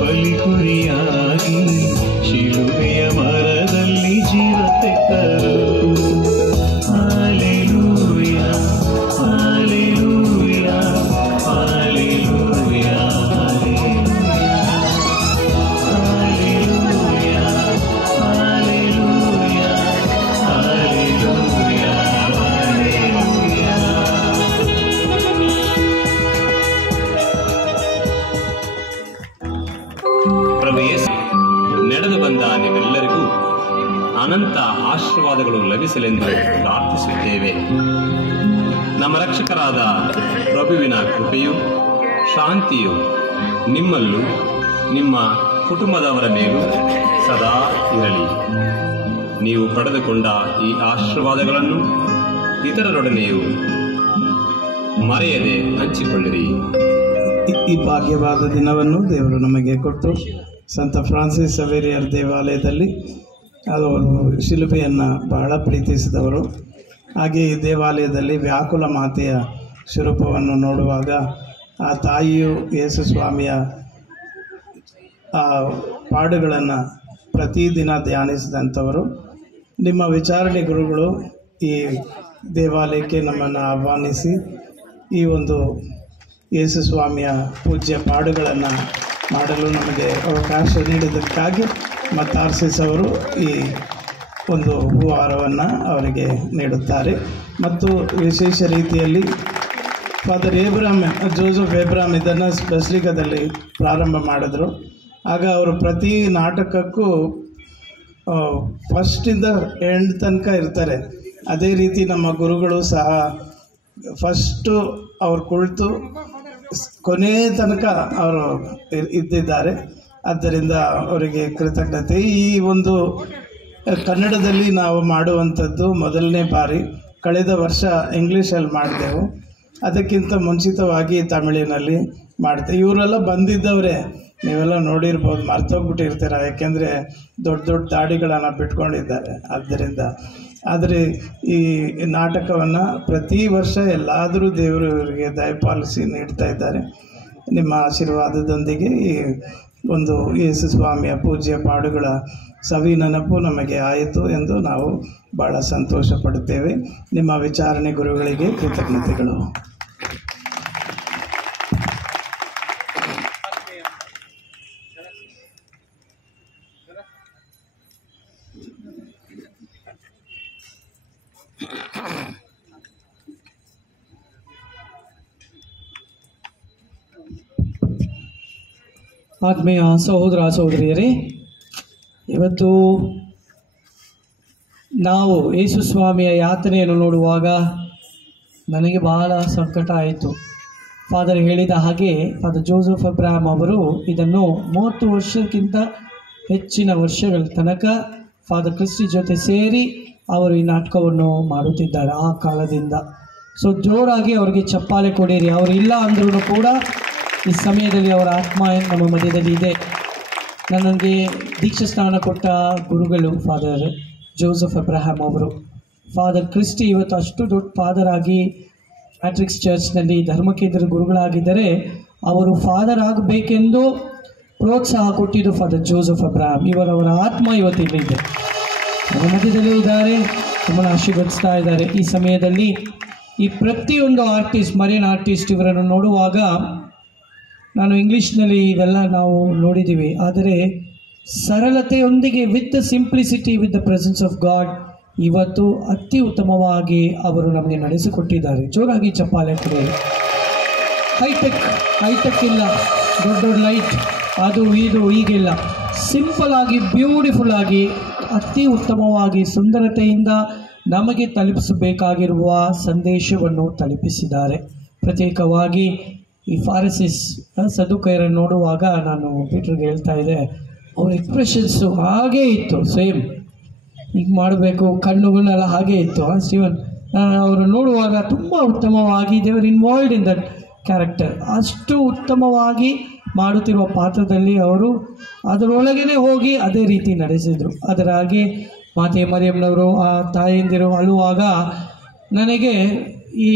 ಬಲಿಗುರಿಯಾಗಿ ಶಿಲುಬೆಯ ಮರದಲ್ಲಿ ಜೀವ ತೆತ್ತರು. Hallelujah hallelujah hallelujah hallelujah hallelujah hallelujah hallelujah. ಪ್ರಭು ಯೇಸು ನಡೆದು ಬಂದ ನೀವೆಲ್ಲರಿಗೂ ಅನಂತ ಆಶೀರ್ವಾದಗಳು ಲಭಿಸಲೆಂದು ಪ್ರಾರ್ಥಿಸುತ್ತೇವೆ. ನಮ್ಮ ರಕ್ಷಕರಾದ ಪ್ರಭುವಿನ ಕೃಪೆಯು ಶಾಂತಿಯು ನಿಮ್ಮಲ್ಲೂ ನಿಮ್ಮ ಕುಟುಂಬದವರ ಮೇಲೂ ಸದಾ ಇರಲಿ. ನೀವು ಪಡೆದುಕೊಂಡ ಈ ಆಶೀರ್ವಾದಗಳನ್ನು ಇತರರೊಡನೆಯೂ ಮರೆಯದೆ ಹಂಚಿಕೊಳ್ಳಿರಿ. ಈ ಭಾಗ್ಯವಾದ ದಿನವನ್ನು ದೇವರು ನಮಗೆ ಕೊಟ್ಟು ಸಂತ ಫ್ರಾನ್ಸಿಸ್ ಸವೇರಿಯರ್ ದೇವಾಲಯದಲ್ಲಿ ಅವರು ಶಿಲುಬೆಯನ್ನು ಬಹಳ ಪ್ರೀತಿಸಿದವರು. ಹಾಗೆ ಈ ದೇವಾಲಯದಲ್ಲಿ ವ್ಯಾಕುಲ ಮಾತೆಯ ಸ್ವರೂಪವನ್ನು ನೋಡುವಾಗ ಆ ತಾಯಿಯು ಯೇಸು ಸ್ವಾಮಿಯ ಆ ಪಾಡುಗಳನ್ನು ಪ್ರತಿದಿನ ಧ್ಯಾನಿಸಿದಂಥವರು. ನಿಮ್ಮ ವಿಚಾರಣೆ ಗುರುಗಳು ಈ ದೇವಾಲಯಕ್ಕೆ ನಮ್ಮನ್ನು ಆಹ್ವಾನಿಸಿ ಈ ಒಂದು ಯೇಸು ಸ್ವಾಮಿಯ ಪೂಜ್ಯ ಪಾಡುಗಳನ್ನು ಮಾಡಲು ನಮಗೆ ಅವಕಾಶ ನೀಡಿದ್ದಕ್ಕಾಗಿ ಮತ್ತಾರ್ಸಿಸ್ ಅವರು ಈ ಒಂದು ಹೂಹಾರವನ್ನು ಅವರಿಗೆ ನೀಡುತ್ತಾರೆ. ಮತ್ತು ವಿಶೇಷ ರೀತಿಯಲ್ಲಿ ಫಾದರ್ ಏಬ್ರಾಮ್ ಜೋಸೆಫ್ ಏಬ್ರಾಮ್ ಇದನ್ನು ಬೆಸ್ಲಿಕದಲ್ಲಿ ಪ್ರಾರಂಭ ಮಾಡಿದ್ರು. ಆಗ ಅವರು ಪ್ರತಿ ನಾಟಕಕ್ಕೂ ಫಸ್ಟಿಂದ ಎಂಡ್ ತನಕ ಇರ್ತಾರೆ. ಅದೇ ರೀತಿ ನಮ್ಮ ಗುರುಗಳು ಸಹ ಫಸ್ಟು ಅವ್ರು ಕುಳಿತು ಕೊನೆ ತನಕ ಅವರು ಇದ್ದಿದ್ದಾರೆ. ಆದ್ದರಿಂದ ಅವರಿಗೆ ಕೃತಜ್ಞತೆ. ಈ ಒಂದು ಕನ್ನಡದಲ್ಲಿ ನಾವು ಮಾಡುವಂಥದ್ದು ಮೊದಲನೇ ಬಾರಿ. ಕಳೆದ ವರ್ಷ ಇಂಗ್ಲೀಷಲ್ಲಿ ಮಾಡಿದೆವು, ಅದಕ್ಕಿಂತ ಮುಂಚಿತವಾಗಿ ತಮಿಳಿನಲ್ಲಿ ಮಾಡ್ತೇವೆ. ಇವರೆಲ್ಲ ಬಂದಿದ್ದವರೇ, ನೀವೆಲ್ಲ ನೋಡಿರ್ಬೋದು, ಮರ್ತೋಗ್ಬಿಟ್ಟಿರ್ತೀರ, ಯಾಕೆಂದರೆ ದೊಡ್ಡ ದೊಡ್ಡ ದಾಡಿಗಳನ್ನು ಬಿಟ್ಕೊಂಡಿದ್ದಾರೆ. ಆದ್ದರಿಂದ ಆದರೆ ಈ ನಾಟಕವನ್ನು ಪ್ರತಿ ವರ್ಷ ಎಲ್ಲಾದರೂ ದೇವರು ಇವರಿಗೆ ದಯಪಾಲಿಸಿ ನೀಡ್ತಾ ಇದ್ದಾರೆ. ನಿಮ್ಮ ಆಶೀರ್ವಾದದೊಂದಿಗೆ ಈ ಒಂದು ಯೇಸು ಸ್ವಾಮಿಯ ಪೂಜ್ಯ ಪಾಡುಗಳ ಸವಿ ನೆನಪು ನಮಗೆ ಆಯಿತು ಎಂದು ನಾವು ಭಾಳ ಸಂತೋಷ ಪಡುತ್ತೇವೆ. ನಿಮ್ಮ ವಿಚಾರಣೆ ಗುರುಗಳಿಗೆ ಕೃತಜ್ಞತೆಗಳು. ಆತ್ಮೀಯ ಸಹೋದರ ಸಹೋದರಿಯರೇ, ಇವತ್ತು ನಾವು ಯೇಸು ಸ್ವಾಮಿಯ ಯಾತನೆಯನ್ನು ನೋಡುವಾಗ ನನಗೆ ಬಹಳ ಸಂಕಟ ಆಯಿತು. ಫಾದರ್ ಹೇಳಿದ ಹಾಗೆ ಫಾದರ್ ಜೋಸೆಫ್ ಅಬ್ರಾಹಂ ಅವರು ಇದನ್ನು 30 ವರ್ಷಕ್ಕಿಂತ ಹೆಚ್ಚಿನ ವರ್ಷಗಳ ತನಕ ಫಾದರ್ ಕ್ರಿಸ್ಟಿ ಜೊತೆ ಸೇರಿ ಅವರು ಈ ನಾಟಕವನ್ನು ಮಾಡುತ್ತಿದ್ದಾರೆ ಆ ಕಾಲದಿಂದ. ಸೊ ಜೋರಾಗಿ ಅವರಿಗೆ ಚಪ್ಪಾಳೆ ಕೊಡಿರಿ. ಅವರು ಇಲ್ಲ ಅಂದ್ರೂ ಕೂಡ ಈ ಸಮಯದಲ್ಲಿ ಅವರ ಆತ್ಮ ನಮ್ಮ ಮಧ್ಯದಲ್ಲಿ ಇದೆ. ನನಗೆ ದೀಕ್ಷಾ ಸ್ನಾನ ಕೊಟ್ಟ ಗುರುಗಳು ಫಾದರ್ ಜೋಸೆಫ್ ಅಬ್ರಹಾಂ ಅವರು. ಫಾದರ್ ಕ್ರಿಸ್ಟಿ ಇವತ್ತು ಅಷ್ಟು ದೊಡ್ಡ ಫಾದರ್ ಆಗಿ ಮ್ಯಾಟ್ರಿಕ್ಸ್ ಚರ್ಚ್ನಲ್ಲಿ ಧರ್ಮಕೇಂದ್ರ ಗುರುಗಳಾಗಿದ್ದರೆ ಅವರು ಫಾದರ್ ಆಗಬೇಕೆಂದು ಪ್ರೋತ್ಸಾಹ ಕೊಟ್ಟಿದ್ದು ಫಾದರ್ ಜೋಸೆಫ್ ಅಬ್ರಹಾಂ. ಇವರವರ ಆತ್ಮ ಇವತ್ತು ಇಲ್ಲಿದೆ, ನಮ್ಮ ಮಧ್ಯದಲ್ಲೇ ಇದ್ದಾರೆ, ನಮ್ಮನ್ನು ಆಶೀರ್ವದಿಸ್ತಾ ಇದ್ದಾರೆ. ಈ ಸಮಯದಲ್ಲಿ ಈ ಪ್ರತಿಯೊಂದು ಆರ್ಟಿಸ್ಟ್, ಮರಿಯನ್ ಆರ್ಟಿಸ್ಟ್ ಇವರನ್ನು ನೋಡುವಾಗ ನಾನು ಇಂಗ್ಲೀಷ್ನಲ್ಲಿ ಇವೆಲ್ಲ ನಾವು ನೋಡಿದ್ದೀವಿ, ಆದರೆ ಸರಳತೆಯೊಂದಿಗೆ with the simplicity, with the presence of God ಇವತ್ತು ಅತಿ ಉತ್ತಮವಾಗಿ ಅವರು ನಮಗೆ ನಡೆಸಿಕೊಟ್ಟಿದ್ದಾರೆ. ಜೋರಾಗಿ ಚಪ್ಪಾಳೆ ಕೊಡಿ. ಹೈಟೆಕ್ ಇಲ್ಲ, ದೊಡ್ಡ ದೊಡ್ಡ ಲೈಟ್ ಅದು ಇದು ಈಗಿಲ್ಲ, ಸಿಂಪಲ್ ಆಗಿ ಬ್ಯೂಟಿಫುಲ್ ಆಗಿ ಅತಿ ಉತ್ತಮವಾಗಿ ಸುಂದರತೆಯಿಂದ ನಮಗೆ ತಲುಪಿಸಬೇಕಾಗಿರುವ ಸಂದೇಶವನ್ನು ತಲುಪಿಸಿದ್ದಾರೆ. ಪ್ರತ್ಯೇಕವಾಗಿ ಈ ಫಾರಿಸಿಸ್ ಸದುಕೈರನ್ನು ನೋಡುವಾಗ ನಾನು ಪೀಟರ್ಗೆ ಹೇಳ್ತಾ ಇದ್ದೆ, ಅವ್ರ ಎಕ್ಸ್ಪ್ರೆಷನ್ಸು ಹಾಗೇ ಇತ್ತು, ಸೇಮ್ ಈಗ ಮಾಡಬೇಕು, ಕಣ್ಣುಗಳನ್ನೆಲ್ಲ ಹಾಗೇ ಇತ್ತು. ಸ್ಟೀವನ್ ಅವರು ನೋಡುವಾಗ ತುಂಬ ಉತ್ತಮವಾಗಿ ದೇವರ್ ಇನ್ವಾಲ್ವ್ಡ್ ಇನ್ ದಟ್ ಕ್ಯಾರೆಕ್ಟರ್. ಅಷ್ಟು ಉತ್ತಮವಾಗಿ ಮಾಡುತ್ತಿರುವ ಪಾತ್ರದಲ್ಲಿ ಅವರು ಅದರೊಳಗೇ ಹೋಗಿ ಅದೇ ರೀತಿ ನಡೆಸಿದರು. ಅದರ ಹಾಗೆ ಮಾತೆ ಮರಿಯಮ್ಮನವರು ಆ ತಾಯಂದಿರು ಅಳುವಾಗ ನನಗೆ ಈ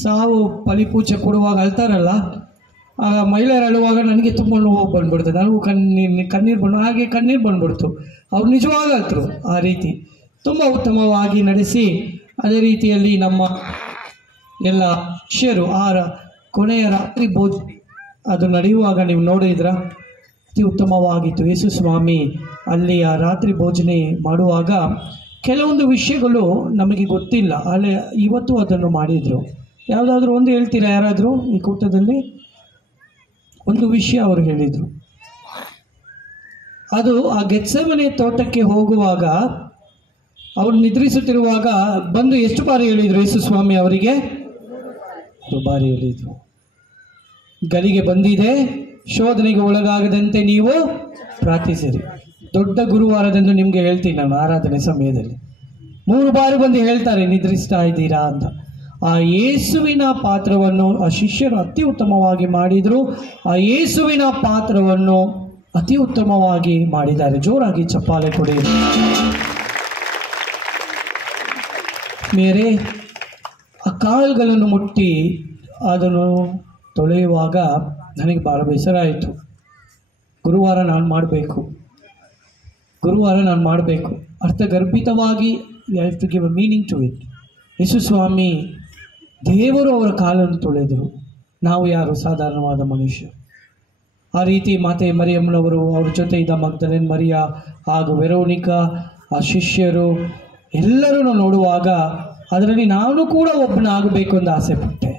ಸಾವು ಫಲಿಪೂಜೆ ಕೊಡುವಾಗ ಅಳ್ತಾರಲ್ಲ, ಆ ಮಹಿಳೆಯರು ಅಳುವಾಗ ನನಗೆ ತುಂಬ ನೋವು ಬಂದ್ಬಿಡ್ತು, ನನಗೂ ಕಣ್ಣೀರು ಬಂದು ಹಾಗೆ ಕಣ್ಣೀರು ಬಂದ್ಬಿಡ್ತು. ಅವ್ರು ನಿಜವಾಗ ಅಳ್ತರು. ಆ ರೀತಿ ತುಂಬ ಉತ್ತಮವಾಗಿ ನಡೆಸಿ ಅದೇ ರೀತಿಯಲ್ಲಿ ನಮ್ಮ ಎಲ್ಲ ಶಿಷ್ಯರು ಆ ಕೊನೆಯ ರಾತ್ರಿ ಭೋಜನ ಅದು ನಡೆಯುವಾಗ ನೀವು ನೋಡಿದ್ರ ಅತಿ ಉತ್ತಮವಾಗಿತ್ತು. ಯೇಸು ಸ್ವಾಮಿ ಅಲ್ಲಿ ಆ ರಾತ್ರಿ ಭೋಜನೆ ಮಾಡುವಾಗ ಕೆಲವೊಂದು ವಿಷಯಗಳು ನಮಗೆ ಗೊತ್ತಿಲ್ಲ, ಅಲ್ಲಿ ಇವತ್ತು ಅದನ್ನು ಮಾಡಿದರು. ಯಾವುದಾದ್ರೂ ಒಂದು ಹೇಳ್ತೀರಾ ಯಾರಾದರೂ ಈ ಕೂಟದಲ್ಲಿ? ಒಂದು ವಿಷಯ ಅವರು ಹೇಳಿದರು, ಅದು ಆ ಗೆತ್ಸೆಮನೆ ತೋಟಕ್ಕೆ ಹೋಗುವಾಗ ಅವರು ನಿದ್ರಿಸುತ್ತಿರುವಾಗ ಬಂದು ಎಷ್ಟು ಬಾರಿ ಹೇಳಿದರು ಯೇಸು ಸ್ವಾಮಿ ಅವರಿಗೆ? 2 ಬಾರಿ ಹೇಳಿದರು. ಗಲಿಗೆ ಬಂದಿದೆ, ಶೋಧನೆಗೆ ಒಳಗಾಗದಂತೆ ನೀವು ಪ್ರಾರ್ಥಿಸಿರಿ. ದೊಡ್ಡ ಗುರುವಾರದಂದು ನಿಮಗೆ ಹೇಳ್ತೀನಿ ನಾನು, ಆರಾಧನೆ ಸಮಯದಲ್ಲಿ 3 ಬಾರಿ ಬಂದು ಹೇಳ್ತಾರೆ ನಿದ್ರಿಸ್ತಾ ಇದ್ದೀರಾ ಅಂತ. ಆ ಯೇಸುವಿನ ಪಾತ್ರವನ್ನು ಆ ಶಿಷ್ಯರು ಅತಿ ಉತ್ತಮವಾಗಿ ಮಾಡಿದರು. ಆ ಯೇಸುವಿನ ಪಾತ್ರವನ್ನು ಅತಿ ಉತ್ತಮವಾಗಿ ಮಾಡಿದ್ದಾರೆ. ಜೋರಾಗಿ ಚಪ್ಪಾಳೆ ಕೊಡಿ. ಮೇರೆ ಆ ಕಾಳುಗಳನ್ನು ಮುಟ್ಟಿ ಅದನ್ನು ತೊಳೆಯುವಾಗ ನನಗೆ ಭಾಳ ಬೇಸರ ಆಯಿತು. ಗುರುವಾರ ನಾನು ಮಾಡಬೇಕು, ಅರ್ಥಗರ್ಭಿತವಾಗಿ you have to give a meaning to it. Yesu ಸ್ವಾಮಿ ದೇವರು ಅವರ ಕಾಲನ್ನು ತೊಳೆದರು. ನಾವು ಯಾರು? ಸಾಧಾರಣವಾದ ಮನುಷ್ಯ. ಆ ರೀತಿ ಮಾತೆ ಮರಿಯಮ್ಮನವರು, ಅವ್ರ ಜೊತೆ ಇದ್ದ ಮಗ್ದಲೇನ್ ಮರಿಯ ಹಾಗೂ ವೆರೋನಿಕಾ, ಆ ಶಿಷ್ಯರು ಎಲ್ಲರನ್ನು ನೋಡುವಾಗ ಅದರಲ್ಲಿ ನಾನು ಕೂಡ ಒಬ್ಬನಾಗಬೇಕು ಎಂದು ಆಸೆ ಪಟ್ಟೆ.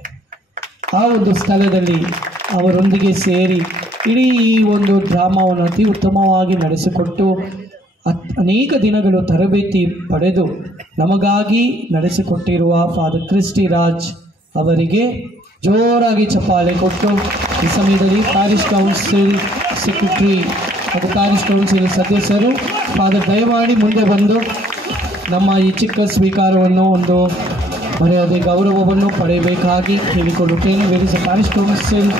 ಆ ಒಂದು ಸ್ಥಳದಲ್ಲಿ ಅವರೊಂದಿಗೆ ಸೇರಿ ಇಡೀ ಈ ಒಂದು ಡ್ರಾಮಾವನ್ನು ಅತಿ ಉತ್ತಮವಾಗಿ ನಡೆಸಿಕೊಟ್ಟು ಅನೇಕ ದಿನಗಳು ತರಬೇತಿ ಪಡೆದು ನಮಗಾಗಿ ನಡೆಸಿಕೊಟ್ಟಿರುವ ಫಾದರ್ ಕ್ರಿಸ್ಟಿ ರಾಜ್ ಅವರಿಗೆ ಜೋರಾಗಿ ಚಪ್ಪಾಳೆ ಕೊಟ್ಟು ಈ ಸಮಯದಲ್ಲಿ ಪ್ಯಾರಿಷ್ ಕೌನ್ಸಿಲ್ ಸೆಕ್ರೆಟರಿ ಹಾಗೂ ಪ್ಯಾರಿಷ್ ಕೌನ್ಸಿಲ್ ಸದಸ್ಯರು ಫಾದರ್ ದಯಮಾಡಿ ಮುಂದೆ ಬಂದು ನಮ್ಮ ಈ ಚಿಕ್ಕ ಸ್ವೀಕಾರವನ್ನು ಒಂದು ಮರ್ಯಾದೆ ಗೌರವವನ್ನು ಪಡೆಯಬೇಕಾಗಿ ಹೇಳಿಕೊಳ್ಳುತ್ತೇನೆ. Where is a parish council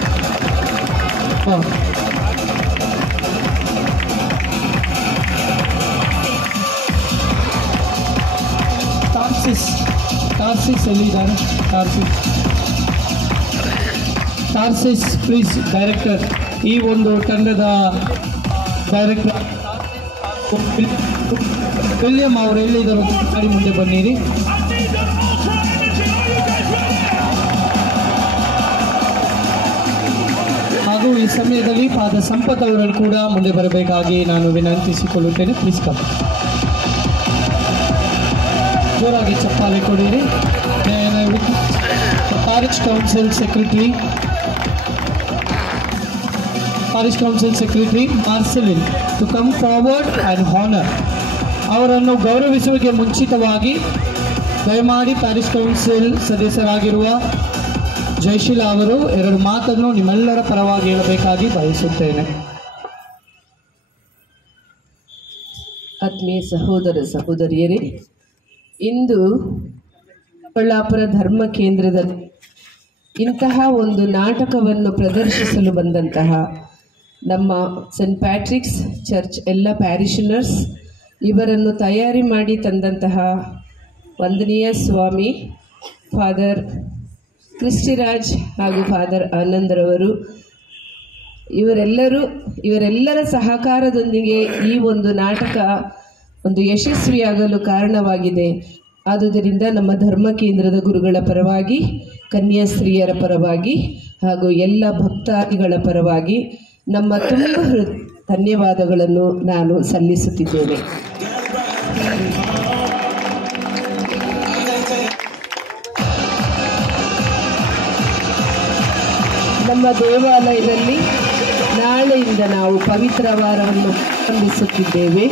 Tarsis ಎಲ್ಲಿದ್ದಾರೆ? ಟಾರ್ಸಿಸ್ ಪ್ಲೀಸ್ ಡೈರೆಕ್ಟರ್, ಈ ಒಂದು ತಂಡದ ಡೈರೆಕ್ಟರ್ ವಿಲಿಯಂ ಅವರು ಎಲ್ಲಿದ್ದಾರೆ? ಗಾಡಿ ಮುಂದೆ ಬನ್ನಿರಿ. ಹಾಗೂ ಈ ಸಮಯದಲ್ಲಿ ಫಾದರ್ ಸಂಪತ್ ಅವರನ್ನು ಕೂಡ ಮುಂದೆ ಬರಬೇಕಾಗಿ ನಾನು ವಿನಂತಿಸಿಕೊಳ್ಳುತ್ತೇನೆ. Please come. ಜೋರಾಗಿ ಚಪ್ಪಾಳೆ ಕೊಡಿರಿ. Parish council secretary Marceline to come forward and honour. ಅವರನ್ನು ಗೌರವಿಸುವಿಕೆ ಮುಂಚಿತವಾಗಿ ದಯಮಾಡಿ ಪ್ಯಾರಿಷ್ ಕೌನ್ಸಿಲ್ ಸದಸ್ಯರಾಗಿರುವ ಜಯಶೀಲ ಅವರು 2 ಮಾತನ್ನು ನಿಮ್ಮೆಲ್ಲರ ಪರವಾಗಿ ಹೇಳಬೇಕಾಗಿ ಬಯಸುತ್ತೇನೆ. ಆತ್ಮೀಯ ಸಹೋದರ ಸಹೋದರಿಯರೇ, ಇಂದು ಚಿಕ್ಕಬಳ್ಳಾಪುರ ಧರ್ಮ ಕೇಂದ್ರದಲ್ಲಿ ಇಂತಹ ಒಂದು ನಾಟಕವನ್ನು ಪ್ರದರ್ಶಿಸಲು ಬಂದಂತಹ ನಮ್ಮ ಸೆಂಟ್ ಪ್ಯಾಟ್ರಿಕ್ಸ್ ಚರ್ಚ್ ಎಲ್ಲ ಪ್ಯಾರಿಷನರ್ಸ್ ಇವರನ್ನು ತಯಾರಿ ಮಾಡಿ ತಂದಂತಹ ವಂದನೀಯ ಸ್ವಾಮಿ ಫಾದರ್ ಕ್ರಿಸ್ಟಿರಾಜ್ ಹಾಗೂ ಫಾದರ್ ಆನಂದರವರು ಇವರೆಲ್ಲರ ಸಹಕಾರದೊಂದಿಗೆ ಈ ಒಂದು ನಾಟಕ ಒಂದು ಯಶಸ್ವಿಯಾಗಲು ಕಾರಣವಾಗಿದೆ. ಆದುದರಿಂದ ನಮ್ಮ ಧರ್ಮ ಕೇಂದ್ರದ ಗುರುಗಳ ಪರವಾಗಿ, ಕನ್ಯಾಸ್ತ್ರೀಯರ ಪರವಾಗಿ ಹಾಗೂ ಎಲ್ಲ ಭಕ್ತಾದಿಗಳ ಪರವಾಗಿ ನಮ್ಮ ತುಂಬ ಧನ್ಯವಾದಗಳನ್ನು ನಾನು ಸಲ್ಲಿಸುತ್ತಿದ್ದೇನೆ. ನಮ್ಮ ದೇವಾಲಯದಲ್ಲಿ ನಾಳೆಯಿಂದ ನಾವು ಪವಿತ್ರ ವಾರವನ್ನು ಪ್ರಾರಂಭಿಸುತ್ತಿದ್ದೇವೆ.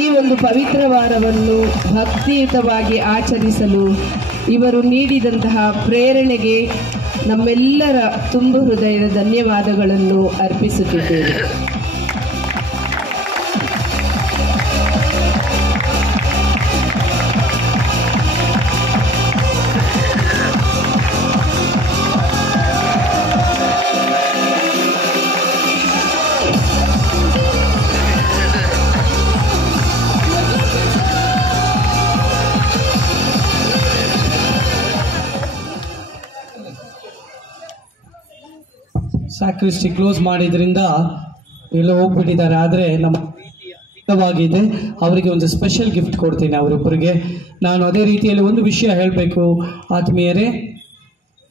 ಈ ಒಂದು ಪವಿತ್ರ ವಾರವನ್ನು ಭಕ್ತಿಯುತವಾಗಿ ಆಚರಿಸಲು ಇವರು ನೀಡಿದಂತಹ ಪ್ರೇರಣೆಗೆ ನಮ್ಮೆಲ್ಲರ ತುಂಬು ಹೃದಯದ ಧನ್ಯವಾದಗಳನ್ನು ಅರ್ಪಿಸುತ್ತಿದ್ದೇವೆ. ಸ್ಯಾಕ್ರಿಸ್ಟಿ ಕ್ಲೋಸ್ ಮಾಡಿದ್ರಿಂದ ಎಲ್ಲ ಹೋಗ್ಬಿಟ್ಟಿದ್ದಾರೆ. ಆದರೆ ನಮ್ಮ ಹಿತವಾಗಿದೆ, ಅವರಿಗೆ ಒಂದು ಸ್ಪೆಷಲ್ ಗಿಫ್ಟ್ ಕೊಡ್ತೀನಿ ಅವರಿಬ್ಬರಿಗೆ. ನಾನು ಅದೇ ರೀತಿಯಲ್ಲಿ ಒಂದು ವಿಷಯ ಹೇಳಬೇಕು ಆತ್ಮೀಯರೇ,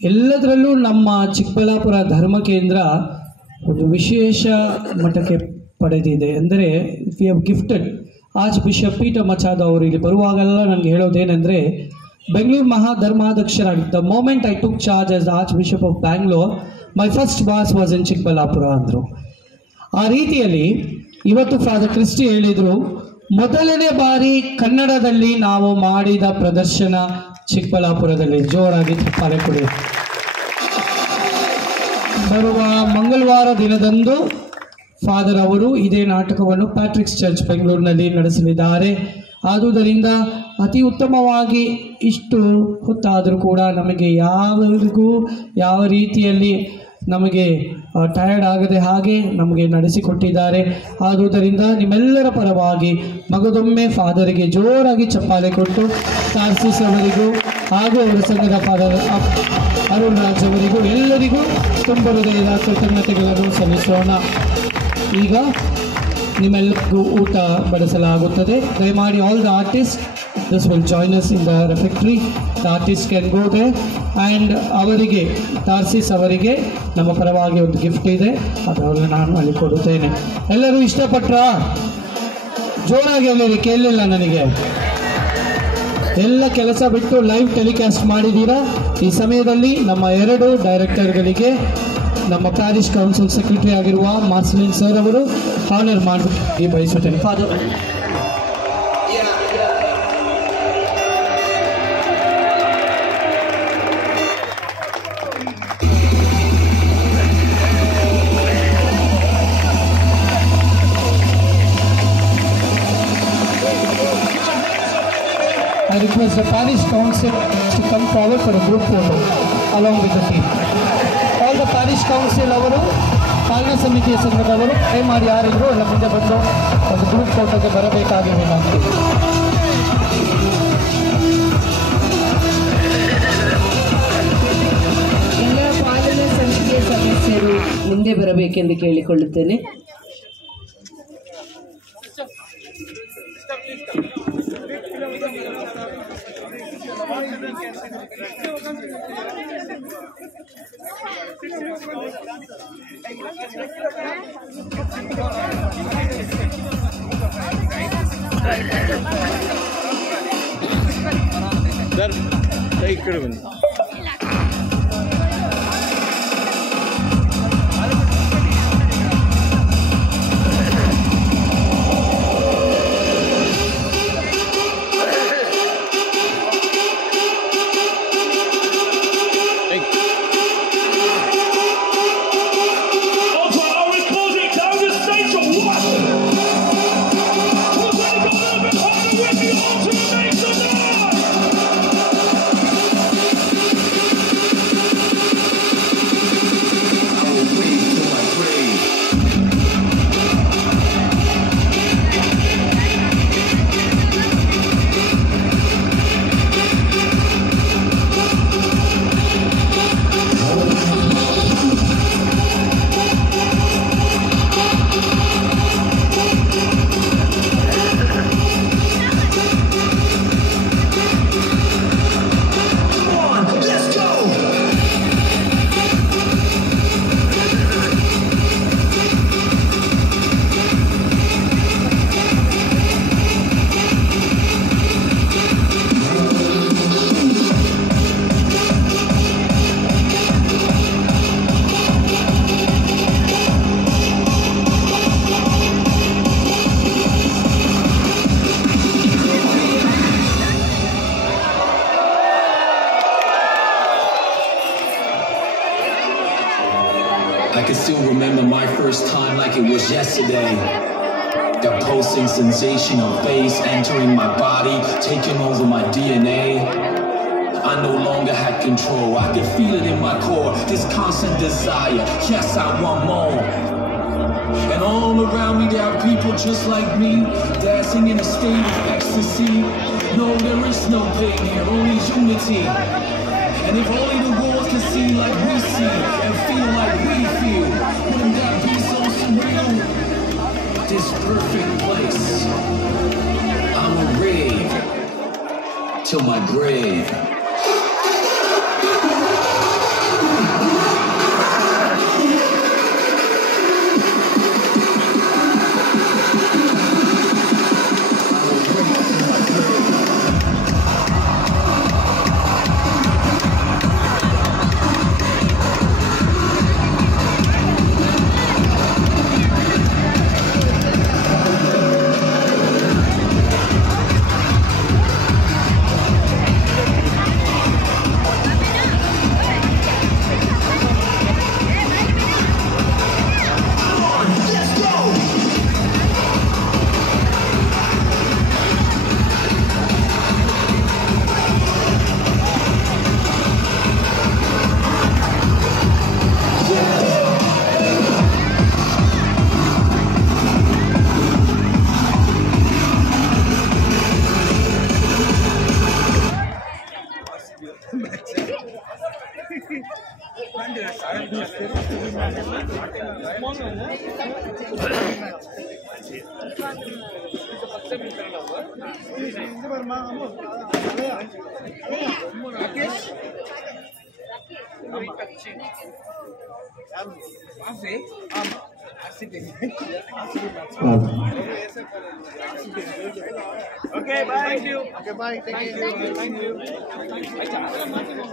ಎಲ್ಲದರಲ್ಲೂ ನಮ್ಮ ಚಿಕ್ಕಬಳ್ಳಾಪುರ ಧರ್ಮ ಕೇಂದ್ರ ಒಂದು ವಿಶೇಷ ಮಟ್ಟಕ್ಕೆ ಪಡೆದಿದೆ. ಅಂದರೆ we have gifted archbishop Peter Machado ಅವರು ಇಲ್ಲಿ ಬರುವಾಗೆಲ್ಲ ನನಗೆ ಹೇಳೋದೇನೆಂದರೆ, ಬೆಂಗಳೂರು ಮಹಾಧರ್ಮಾಧ್ಯಕ್ಷರಾಗಿ the moment I took charge as the archbishop of Bangalore, my first boss was in Chikkaballapura ಅಂದರು. ಆ ರೀತಿಯಲ್ಲಿ ಇವತ್ತು ಫಾದರ್ ಕ್ರಿಸ್ಟಿ ಹೇಳಿದರು, ಮೊದಲನೇ ಬಾರಿ ಕನ್ನಡದಲ್ಲಿ ನಾವು ಮಾಡಿದ ಪ್ರದರ್ಶನ ಚಿಕ್ಕಬಳ್ಳಾಪುರದಲ್ಲಿ. ಜೋರಾಗಿ ಚಪ್ಪಾಳೆ ಕೊಡಿ. ಬರುವ ಮಂಗಳವಾರ ದಿನದಂದು ಫಾದರ್ ಅವರು ಇದೇ ನಾಟಕವನ್ನು ಪ್ಯಾಟ್ರಿಕ್ಸ್ ಚರ್ಚ್ ಬೆಂಗಳೂರಿನಲ್ಲಿ ನಡೆಸಲಿದ್ದಾರೆ. ಆದುದರಿಂದ ಅತಿ ಉತ್ತಮವಾಗಿ ಇಷ್ಟು ಹೊತ್ತಾದರೂ ಕೂಡ ನಮಗೆ ಯಾರಿಗೂ ಯಾವ ರೀತಿಯಲ್ಲಿ ನಮಗೆ ಟಯರ್ಡ್ ಆಗದೆ ಹಾಗೆ ನಮಗೆ ನಡೆಸಿಕೊಟ್ಟಿದ್ದಾರೆ. ಆದುದರಿಂದ ನಿಮ್ಮೆಲ್ಲರ ಪರವಾಗಿ ಮಗದೊಮ್ಮೆ ಫಾದರಿಗೆ ಜೋರಾಗಿ ಚಪ್ಪಾಳೆ ಕೊಟ್ಟು ತಾರ್ಸಿಸ್ ಅವರಿಗೂ ಹಾಗೂ ಅವರ ಸಂಘದ ಫಾದರ್ ಅರುಣ್ ರಾಜ್ ಅವರಿಗೂ ಎಲ್ಲರಿಗೂ ತುಂಬ ಹೃದಯದ ಕೃತಜ್ಞತೆಗಳನ್ನು ಸಲ್ಲಿಸೋಣ. ಈಗ ನಿಮ್ಮೆಲ್ಲರಿಗೂ ಊಟ ಬಡಿಸಲಾಗುತ್ತದೆ. ದಯಮಾಡಿ all the artist this will join us in the refectory. The artist can go there and ಅವರಿಗೆ ತಾರ್ಸಿಸ್ ಅವರಿಗೆ ನಮ್ಮ ಪರವಾಗಿ ಒಂದು ಗಿಫ್ಟ್ ಇದೆ, ಅದನ್ನು ನಾನು ಅಲ್ಲಿ ಕೊಡುತ್ತೇನೆ. ಎಲ್ಲರೂ ಇಷ್ಟಪಟ್ರಾ? ಜೋರಾಗಿ ಎಲ್ಲರಿ ಕೇಳಲಿಲ್ಲ ನನಗೆ. ಎಲ್ಲ ಕೆಲಸ ಬಿಟ್ಟು ಲೈವ್ ಟೆಲಿಕಾಸ್ಟ್ ಮಾಡಿದ್ದೀರಾ. ಈ ಸಮಯದಲ್ಲಿ ನಮ್ಮ 2 ಡೈರೆಕ್ಟರ್ಗಳಿಗೆ ನಮ್ಮ ಪ್ಯಾರಿಷ್ ಕೌನ್ಸಿಲ್ ಸೆಕ್ರೆಟರಿ ಆಗಿರುವ ಮಾರ್ಸಲಿನ್ ಸರ್ ಅವರು ಆನರ್ ಮಾಡಿ ಬಯಸುತ್ತೇನೆ. Father I request the parish council to come forward for a group photo along with the team. All the parish council ಅವರು ಪಾಲನಾ ಸಮಿತಿಯ ಸಂಘದವರು ದಯಮಾಡಿ ಯಾರಿದ್ರು ಎಲ್ಲ ಮುಂದೆ ಬಂದು ಒಂದು ಗ್ರೂಪ್ ಫೋಟೋಗೆ ಬರಬೇಕಾಗಿ ವಿನಂತಿ. ಎಲ್ಲ ಪಾಲನಾ ಸಮಿತಿಯ ಸದಸ್ಯರು ಮುಂದೆ ಬರಬೇಕೆಂದು ಕೇಳಿಕೊಳ್ಳುತ್ತೇನೆ. I can still remember my first time like it was yesterday. That pulsing sensation of bass entering my body, taking over my DNA. I no longer had control, I could feel it in my core, this constant desire, yes I want more. And all around me there are people just like me, dancing in a state of ecstasy. No, there is no pain here, only unity. And if only the world could see like we see, and feel like we feel, wouldn't that be so surreal? This perfect place, I'ma rave till my grave. Okay, bye. Thank you. Okay, bye. Thank you.